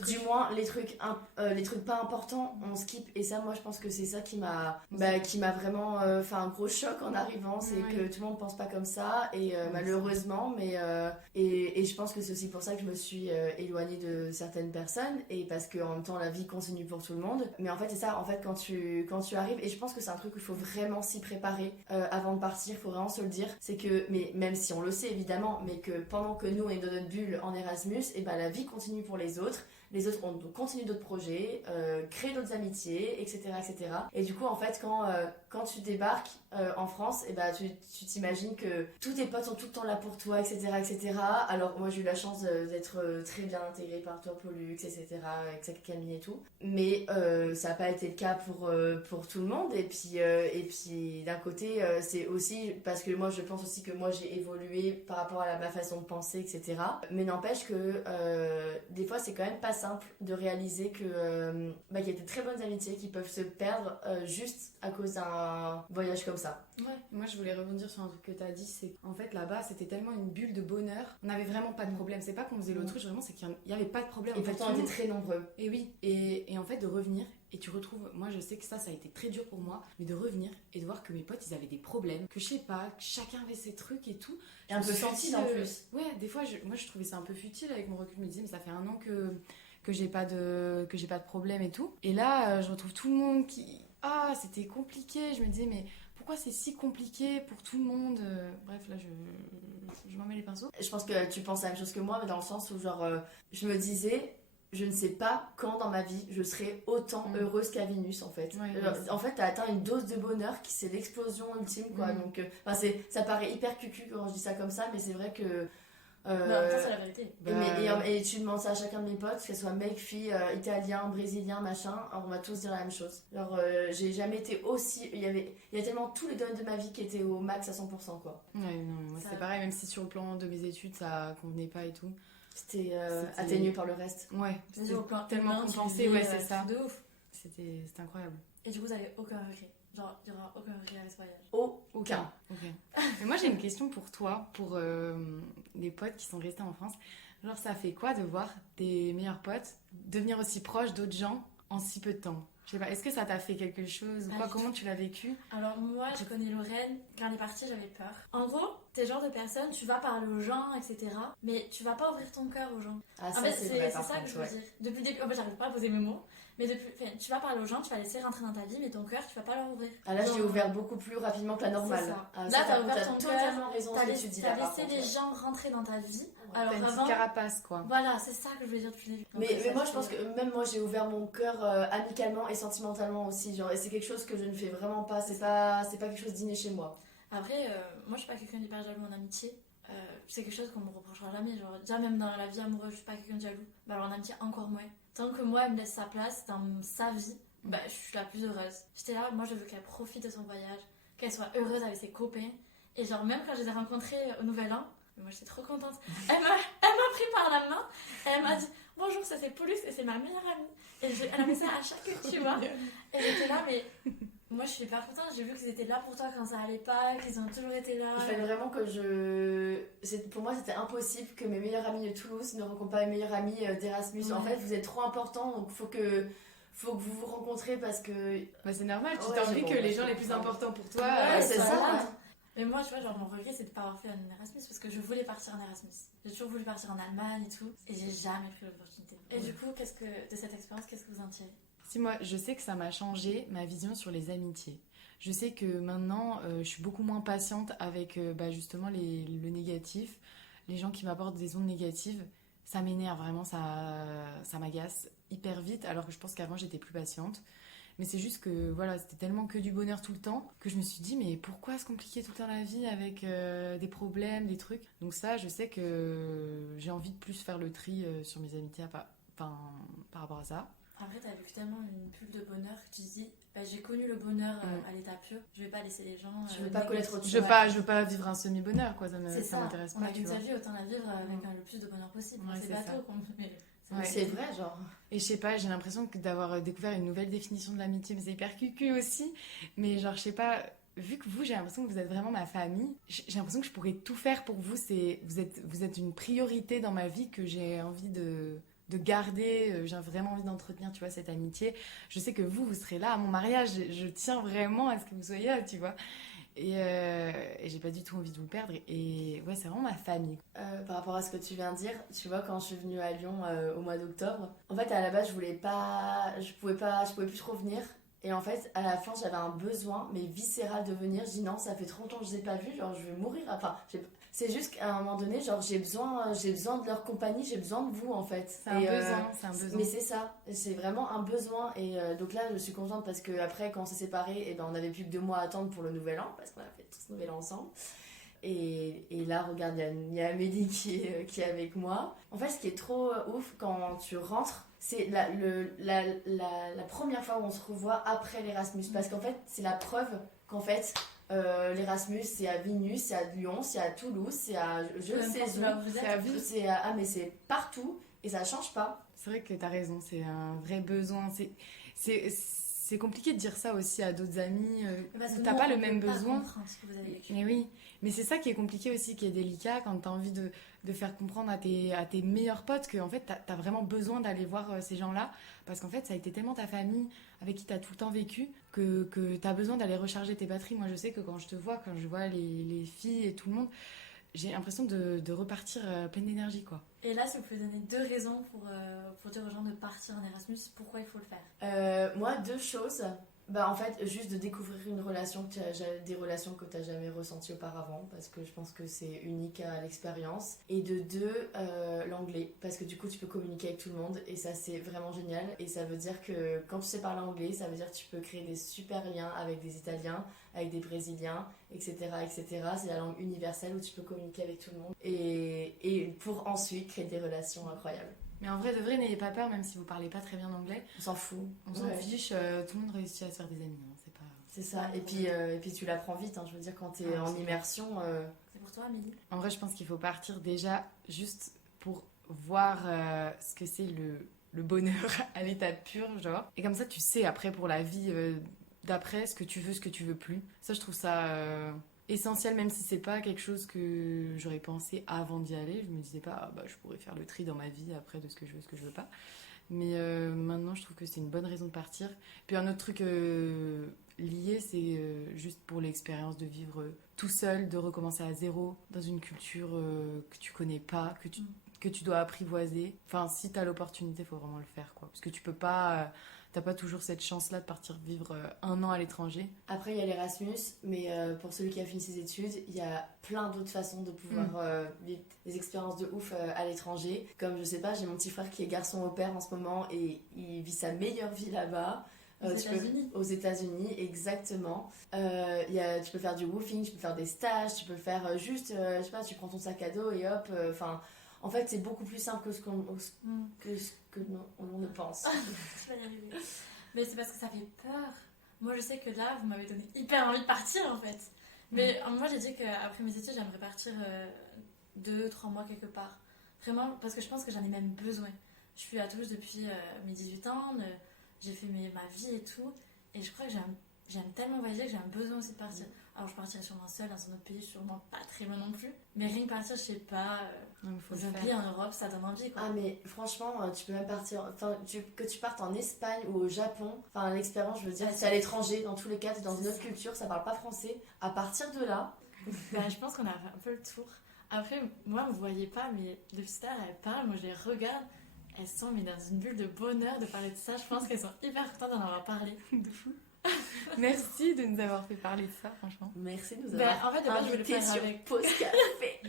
Du moins, les trucs pas importants, on skip. Et ça, moi, je pense que c'est ça qui m'a vraiment fait un gros choc en arrivant. C'est que tout le monde pense pas comme ça. Et malheureusement, et je pense que c'est aussi pour ça que je me suis éloignée de certaines personnes. Et parce qu'en même temps, la vie continue pour tout le monde. Mais en fait, c'est ça, en fait, quand tu arrives, et je pense que c'est un truc où il faut vraiment s'y préparer avant de partir, il faut vraiment se le dire. C'est que, mais même si on le sait évidemment, mais que pendant que nous on est dans notre bulle en Erasmus, et ben la vie continue pour les autres. Les autres ont continué d'autres projets, créé d'autres amitiés, etc., etc. Et du coup, en fait, quand tu débarques en France, et bah, tu t'imagines que tous tes potes sont tout le temps là pour toi, etc., etc. Alors, moi, j'ai eu la chance d'être très bien intégrée par toi, Pollux, etc., avec Camille et tout. Mais ça n'a pas été le cas pour tout le monde. Et puis d'un côté, c'est aussi parce que moi, je pense aussi que moi, j'ai évolué par rapport à ma façon de penser, etc. Mais n'empêche que des fois, c'est quand même pas simple de réaliser qu'il y a des très bonnes amitiés qui peuvent se perdre juste à cause d'un voyage comme ça. Ouais. Moi je voulais rebondir sur un truc que tu as dit, c'est en fait là-bas c'était tellement une bulle de bonheur, on n'avait vraiment pas de problème, c'est pas qu'on faisait l'autruche, vraiment c'est qu'il n'y avait pas de problème. Et pourtant on était très nombreux. Et oui, et en fait de revenir et tu retrouves, moi je sais que ça a été très dur pour moi, mais de revenir et de voir que mes potes ils avaient des problèmes, que je sais pas, que chacun avait ses trucs et tout. Et un peu futile en plus. Ouais, des fois moi je trouvais ça un peu futile avec mon recul, je me disais mais ça fait un an que j'ai pas de problème et tout. Et là, je retrouve tout le monde qui... Ah, c'était compliqué. Je me disais, mais pourquoi c'est si compliqué pour tout le monde? Bref, là, je m'en mets les pinceaux. Je pense que tu penses la même chose que moi, mais dans le sens où, genre, je me disais... Je ne sais pas quand dans ma vie je serai autant heureuse qu'à Vilnius en fait. En fait, t'as atteint une dose de bonheur qui c'est l'explosion ultime quoi. Donc, ça paraît hyper cucu quand je dis ça comme ça, mais c'est vrai que... ça c'est la vérité. Et tu demandes ça à chacun de mes potes, qu'elles soient mecs, filles, italiens, brésiliens, machin, on va tous dire la même chose. Genre, j'ai jamais été aussi... Il y a tellement tous les domaines de ma vie qui étaient au max à 100% quoi. Ouais, non, moi c'est pareil, même si sur le plan de mes études ça convenait pas et tout. C'était atténué par le reste. Ouais, c'était tellement compensé, ouais, c'est ça. De ouf. C'était incroyable. Et du coup, vous avez aucun regret? Genre, il y aura aucun regret avec ce voyage? Aucun. Okay. Mais moi, j'ai une question pour toi, pour les potes qui sont restés en France. Genre, ça fait quoi de voir tes meilleurs potes devenir aussi proches d'autres gens en si peu de temps? Je sais pas, est-ce que ça t'a fait quelque chose ou quoi? Comment tu l'as vécu? Alors moi, je connais Lorraine. Quand elle est partie, j'avais peur. En gros, t'es le genre de personne, tu vas parler aux gens, etc. Mais tu vas pas ouvrir ton cœur aux gens. Ah, en ça, fait, c'est ça que je veux dire. Depuis le début, en fait, j'arrive pas à poser mes mots. Mais tu vas parler aux gens, tu vas laisser rentrer dans ta vie, mais ton cœur, tu vas pas leur ouvrir. Ah là, je l'ai ouvert beaucoup plus rapidement que la normale. Là, t'as ouvert ton cœur, totalement raison ce que tu dis. T'as laissé les gens rentrer dans ta vie. Alors t'as une petite carapace, quoi. Voilà, c'est ça que je voulais dire depuis le début. Mais moi, je pense que même moi, j'ai ouvert mon cœur amicalement et sentimentalement aussi. Genre, et c'est quelque chose que je ne fais vraiment pas. C'est pas quelque chose d'inné chez moi. Après, moi, je suis pas quelqu'un d'hyper jaloux en amitié. C'est quelque chose qu'on me reprochera jamais. Genre, déjà, même dans la vie amoureuse, je suis pas quelqu'un de jaloux. Bah, alors en amitié, encore moins. Tant que moi, elle me laisse sa place dans sa vie, bah, je suis la plus heureuse. J'étais là, moi, je veux qu'elle profite de son voyage, qu'elle soit heureuse avec ses copains. Et genre, même quand je les ai rencontrés au Nouvel An, moi, j'étais trop contente. Elle m'a pris par la main, et elle m'a dit bonjour, ça c'est Pollux et c'est ma meilleure amie. Et elle a fait ça à chaque, tu vois. Et j'étais là, mais moi, je suis hyper contente. J'ai vu qu'ils étaient là pour toi quand ça allait pas, qu'ils ont toujours été là. Il fallait vraiment que pour moi, c'était impossible que mes meilleurs amis de Toulouse ne rencontrent pas mes meilleurs amis d'Erasmus. Ouais. En fait, vous êtes trop importants, donc faut que vous vous rencontrez parce que... Bah, c'est normal, tu t'as envie que les gens les plus importants pour toi... Ouais, c'est ça. Mais moi, tu vois, genre, mon regret, c'est de ne pas avoir fait un Erasmus parce que je voulais partir en Erasmus. J'ai toujours voulu partir en Allemagne et tout, et j'ai jamais pris l'opportunité. Et du coup, de cette expérience, qu'est-ce que vous en tirez? Si, moi, je sais que ça m'a changé ma vision sur les amitiés. Je sais que maintenant, je suis beaucoup moins patiente avec justement le négatif, les gens qui m'apportent des ondes négatives. ça m'énerve vraiment, ça m'agace hyper vite, alors que je pense qu'avant j'étais plus patiente. Mais c'est juste que voilà, c'était tellement que du bonheur tout le temps que je me suis dit, mais pourquoi se compliquer tout le temps la vie avec des problèmes, des trucs. Donc ça, je sais que j'ai envie de plus faire le tri sur mes amitiés par rapport à ça. Après, t'as vécu tellement une bulle de bonheur que tu te dis, bah, j'ai connu le bonheur à l'état pur, je vais pas laisser les gens. Je veux pas connaître autre chose. Je veux pas vivre un semi-bonheur, quoi, C'est ça, m'intéresse on pas. a Tu qu'une vois. seule vie, autant la vivre avec le plus de bonheur possible. Ouais, c'est c'est bateau, ça. mais Ouais. C'est vrai, genre. Et je sais pas, j'ai l'impression d'avoir découvert une nouvelle définition de l'amitié, mais c'est hyper cucu aussi. Mais genre, je sais pas, vu que vous, j'ai l'impression que vous êtes vraiment ma famille, j'ai l'impression que je pourrais tout faire pour vous. Vous êtes une priorité dans ma vie que j'ai envie de garder, j'ai vraiment envie d'entretenir, tu vois, cette amitié. Je sais que vous serez là à mon mariage, je tiens vraiment à ce que vous soyez là, tu vois. Et j'ai pas du tout envie de vous perdre. Et ouais, c'est vraiment ma famille. Par rapport à ce que tu viens de dire, tu vois, quand je suis venue à Lyon au mois d'octobre, en fait, à la base, je pouvais plus trop venir. Et en fait, à la fin, j'avais un besoin, mais viscéral, de venir. Je dis non, ça fait 30 ans que je les ai pas vus, genre, je vais mourir. Enfin, c'est juste qu'à un moment donné, genre, j'ai besoin de leur compagnie, j'ai besoin de vous, en fait. C'est un besoin. Mais c'est ça, c'est vraiment un besoin. Et donc là, je suis contente parce que après, quand on s'est séparés, eh ben, on n'avait plus que 2 mois à attendre pour le nouvel an, parce qu'on a fait tout ce nouvel an ensemble. Et là, regarde, il y a Amélie qui est avec moi. En fait, ce qui est trop ouf quand tu rentres, c'est la première fois où on se revoit après l'Erasmus. Parce qu'en fait, c'est la preuve qu'en fait, l'Erasmus, c'est à Vilnius, c'est à Lyon, c'est à Toulouse, c'est à je ne sais où. Mais c'est partout et ça change pas. C'est vrai que t'as raison, c'est un vrai besoin. C'est compliqué de dire ça aussi à d'autres amis. Où t'as pas le même besoin. Ce que vous avez vécu. Mais oui, mais c'est ça qui est compliqué aussi, qui est délicat quand t'as envie de faire comprendre à tes meilleurs potes que en fait t'as vraiment besoin d'aller voir ces gens-là, parce qu'en fait ça a été tellement ta famille avec qui t'as tout le temps vécu que t'as besoin d'aller recharger tes batteries. Moi je sais que quand je te vois, quand je vois les filles et tout le monde, j'ai l'impression de repartir pleine d'énergie, quoi. Et là, si vous pouvez donner 2 raisons pour dire aux gens de partir en Erasmus, pourquoi il faut le faire? Moi, 2 choses. Bah, en fait, juste de découvrir des relations que tu n'as jamais ressenties auparavant, parce que je pense que c'est unique à l'expérience. Et de 2, l'anglais, parce que du coup, tu peux communiquer avec tout le monde, et ça, c'est vraiment génial. Et ça veut dire que quand tu sais parler anglais, ça veut dire que tu peux créer des super liens avec des Italiens, avec des Brésiliens, etc. etc. C'est la langue universelle où tu peux communiquer avec tout le monde. Et pour ensuite créer des relations incroyables. Mais en vrai de vrai, n'ayez pas peur, même si vous parlez pas très bien anglais. On s'en fout. On s'en fiche, tout le monde réussit à se faire des amis. Hein, c'est pas... C'est ça. Et puis tu l'apprends vite. Hein, je veux dire, quand t'es en immersion. C'est pour toi, Amélie? En vrai, je pense qu'il faut partir déjà juste pour voir ce que c'est le bonheur à l'état pur, genre. Et comme ça, tu sais après pour la vie d'après ce que tu veux plus. Ça, je trouve ça essentiel, même si c'est pas quelque chose que j'aurais pensé avant d'y aller. Je me disais pas, je pourrais faire le tri dans ma vie après de ce que je veux pas. Mais maintenant, je trouve que c'est une bonne raison de partir. Puis un autre truc lié, c'est juste pour l'expérience de vivre tout seul, de recommencer à zéro dans une culture que tu connais pas, que tu dois apprivoiser. Enfin, si t'as l'opportunité, faut vraiment le faire, quoi. Parce que tu peux pas... T'as pas toujours cette chance-là de partir vivre 1 an à l'étranger. Après, il y a l'Erasmus, mais pour celui qui a fini ses études, il y a plein d'autres façons de pouvoir vivre des expériences de ouf à l'étranger. Comme, je sais pas, j'ai mon petit frère qui est garçon au pair en ce moment et il vit sa meilleure vie là-bas. Aux États-Unis, exactement. Tu peux faire du woofing, tu peux faire des stages, tu peux faire juste, je sais pas, tu prends ton sac à dos et hop, en fait, c'est beaucoup plus simple que ce que on ne pense. Tu vas y arriver. Mais c'est parce que ça fait peur. Moi, je sais que là, vous m'avez donné hyper envie de partir, en fait. Mais moi, j'ai dit qu'après mes études, j'aimerais partir 2-3 mois quelque part. Vraiment, parce que je pense que j'en ai même besoin. Je suis à Toulouse depuis mes 18 ans, j'ai fait ma vie et tout. Et je crois que j'aime tellement voyager que j'ai un besoin aussi de partir. Alors, je partirai sûrement seule dans un autre pays, sûrement pas très loin non plus. Mais rien que partir, je sais pas, dans un pays en Europe, ça donne envie, quoi. Ah, mais franchement, tu peux même partir, que tu partes en Espagne ou au Japon, l'expérience, je veux dire, c'est à l'étranger, dans tous les cas, t'es dans une autre culture, ça parle pas français. À partir de là, je pense qu'on a fait un peu le tour. Après, moi, vous voyez pas, mais depuis tout à l'heure, elles parlent, moi je les regarde, elles sont mais dans une bulle de bonheur de parler de ça. Je pense qu'elles sont hyper contentes d'en avoir parlé. De fou. Merci de nous avoir fait parler de ça, franchement. Merci de nous Bah, avoir en fait, de base, je voulais le invités faire sur avec. Pause Café.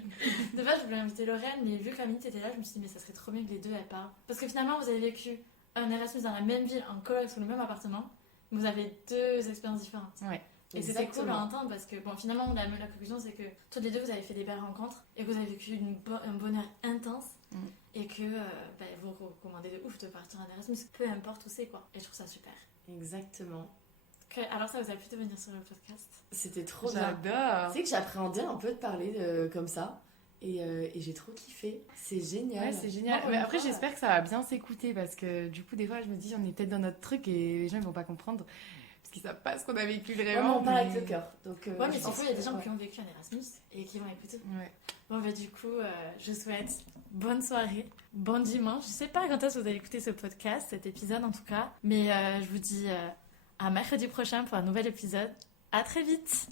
De base, je voulais inviter Lorraine, mais vu qu'Amélie était là, je me suis dit, mais ça serait trop bien que les deux elles parlent. Parce que finalement, vous avez vécu un Erasmus dans la même ville, en coloc, sous le même appartement. Vous avez deux expériences différentes. Ouais. Et c'était cool à Exactement. entendre parce que, bon, finalement, la conclusion, c'est que tous les deux, vous avez fait des belles rencontres et que vous avez vécu un bonheur intense et que vous recommandez de ouf de partir en Erasmus, peu importe où c'est, quoi. Et je trouve ça super. Exactement. Alors, ça vous a plu de venir sur le podcast? C'était trop bien. J'adore. Tu sais que j'appréhendais un peu de parler comme ça. Et j'ai trop kiffé. C'est génial. Ouais, c'est génial. Bon, Mais une après, fois, j'espère que ça va bien s'écouter parce que du coup, des fois, je me dis, on est peut-être dans notre truc et les gens ils vont pas comprendre parce qu'ils savent pas ce qu'on a vécu Ouais, mais vraiment. on parle avec le cœur. Donc, Ouais, mais je s'il pense faut, il y a des que- gens ouais. qui ont vécu un Erasmus et qui vont écouter. Ouais. Bon, bah, du coup, je souhaite bonne soirée, bon dimanche. Je sais pas quand est-ce que vous allez écouter ce podcast, cet épisode en tout cas. Mais je vous dis à mercredi prochain pour un nouvel épisode. À très vite!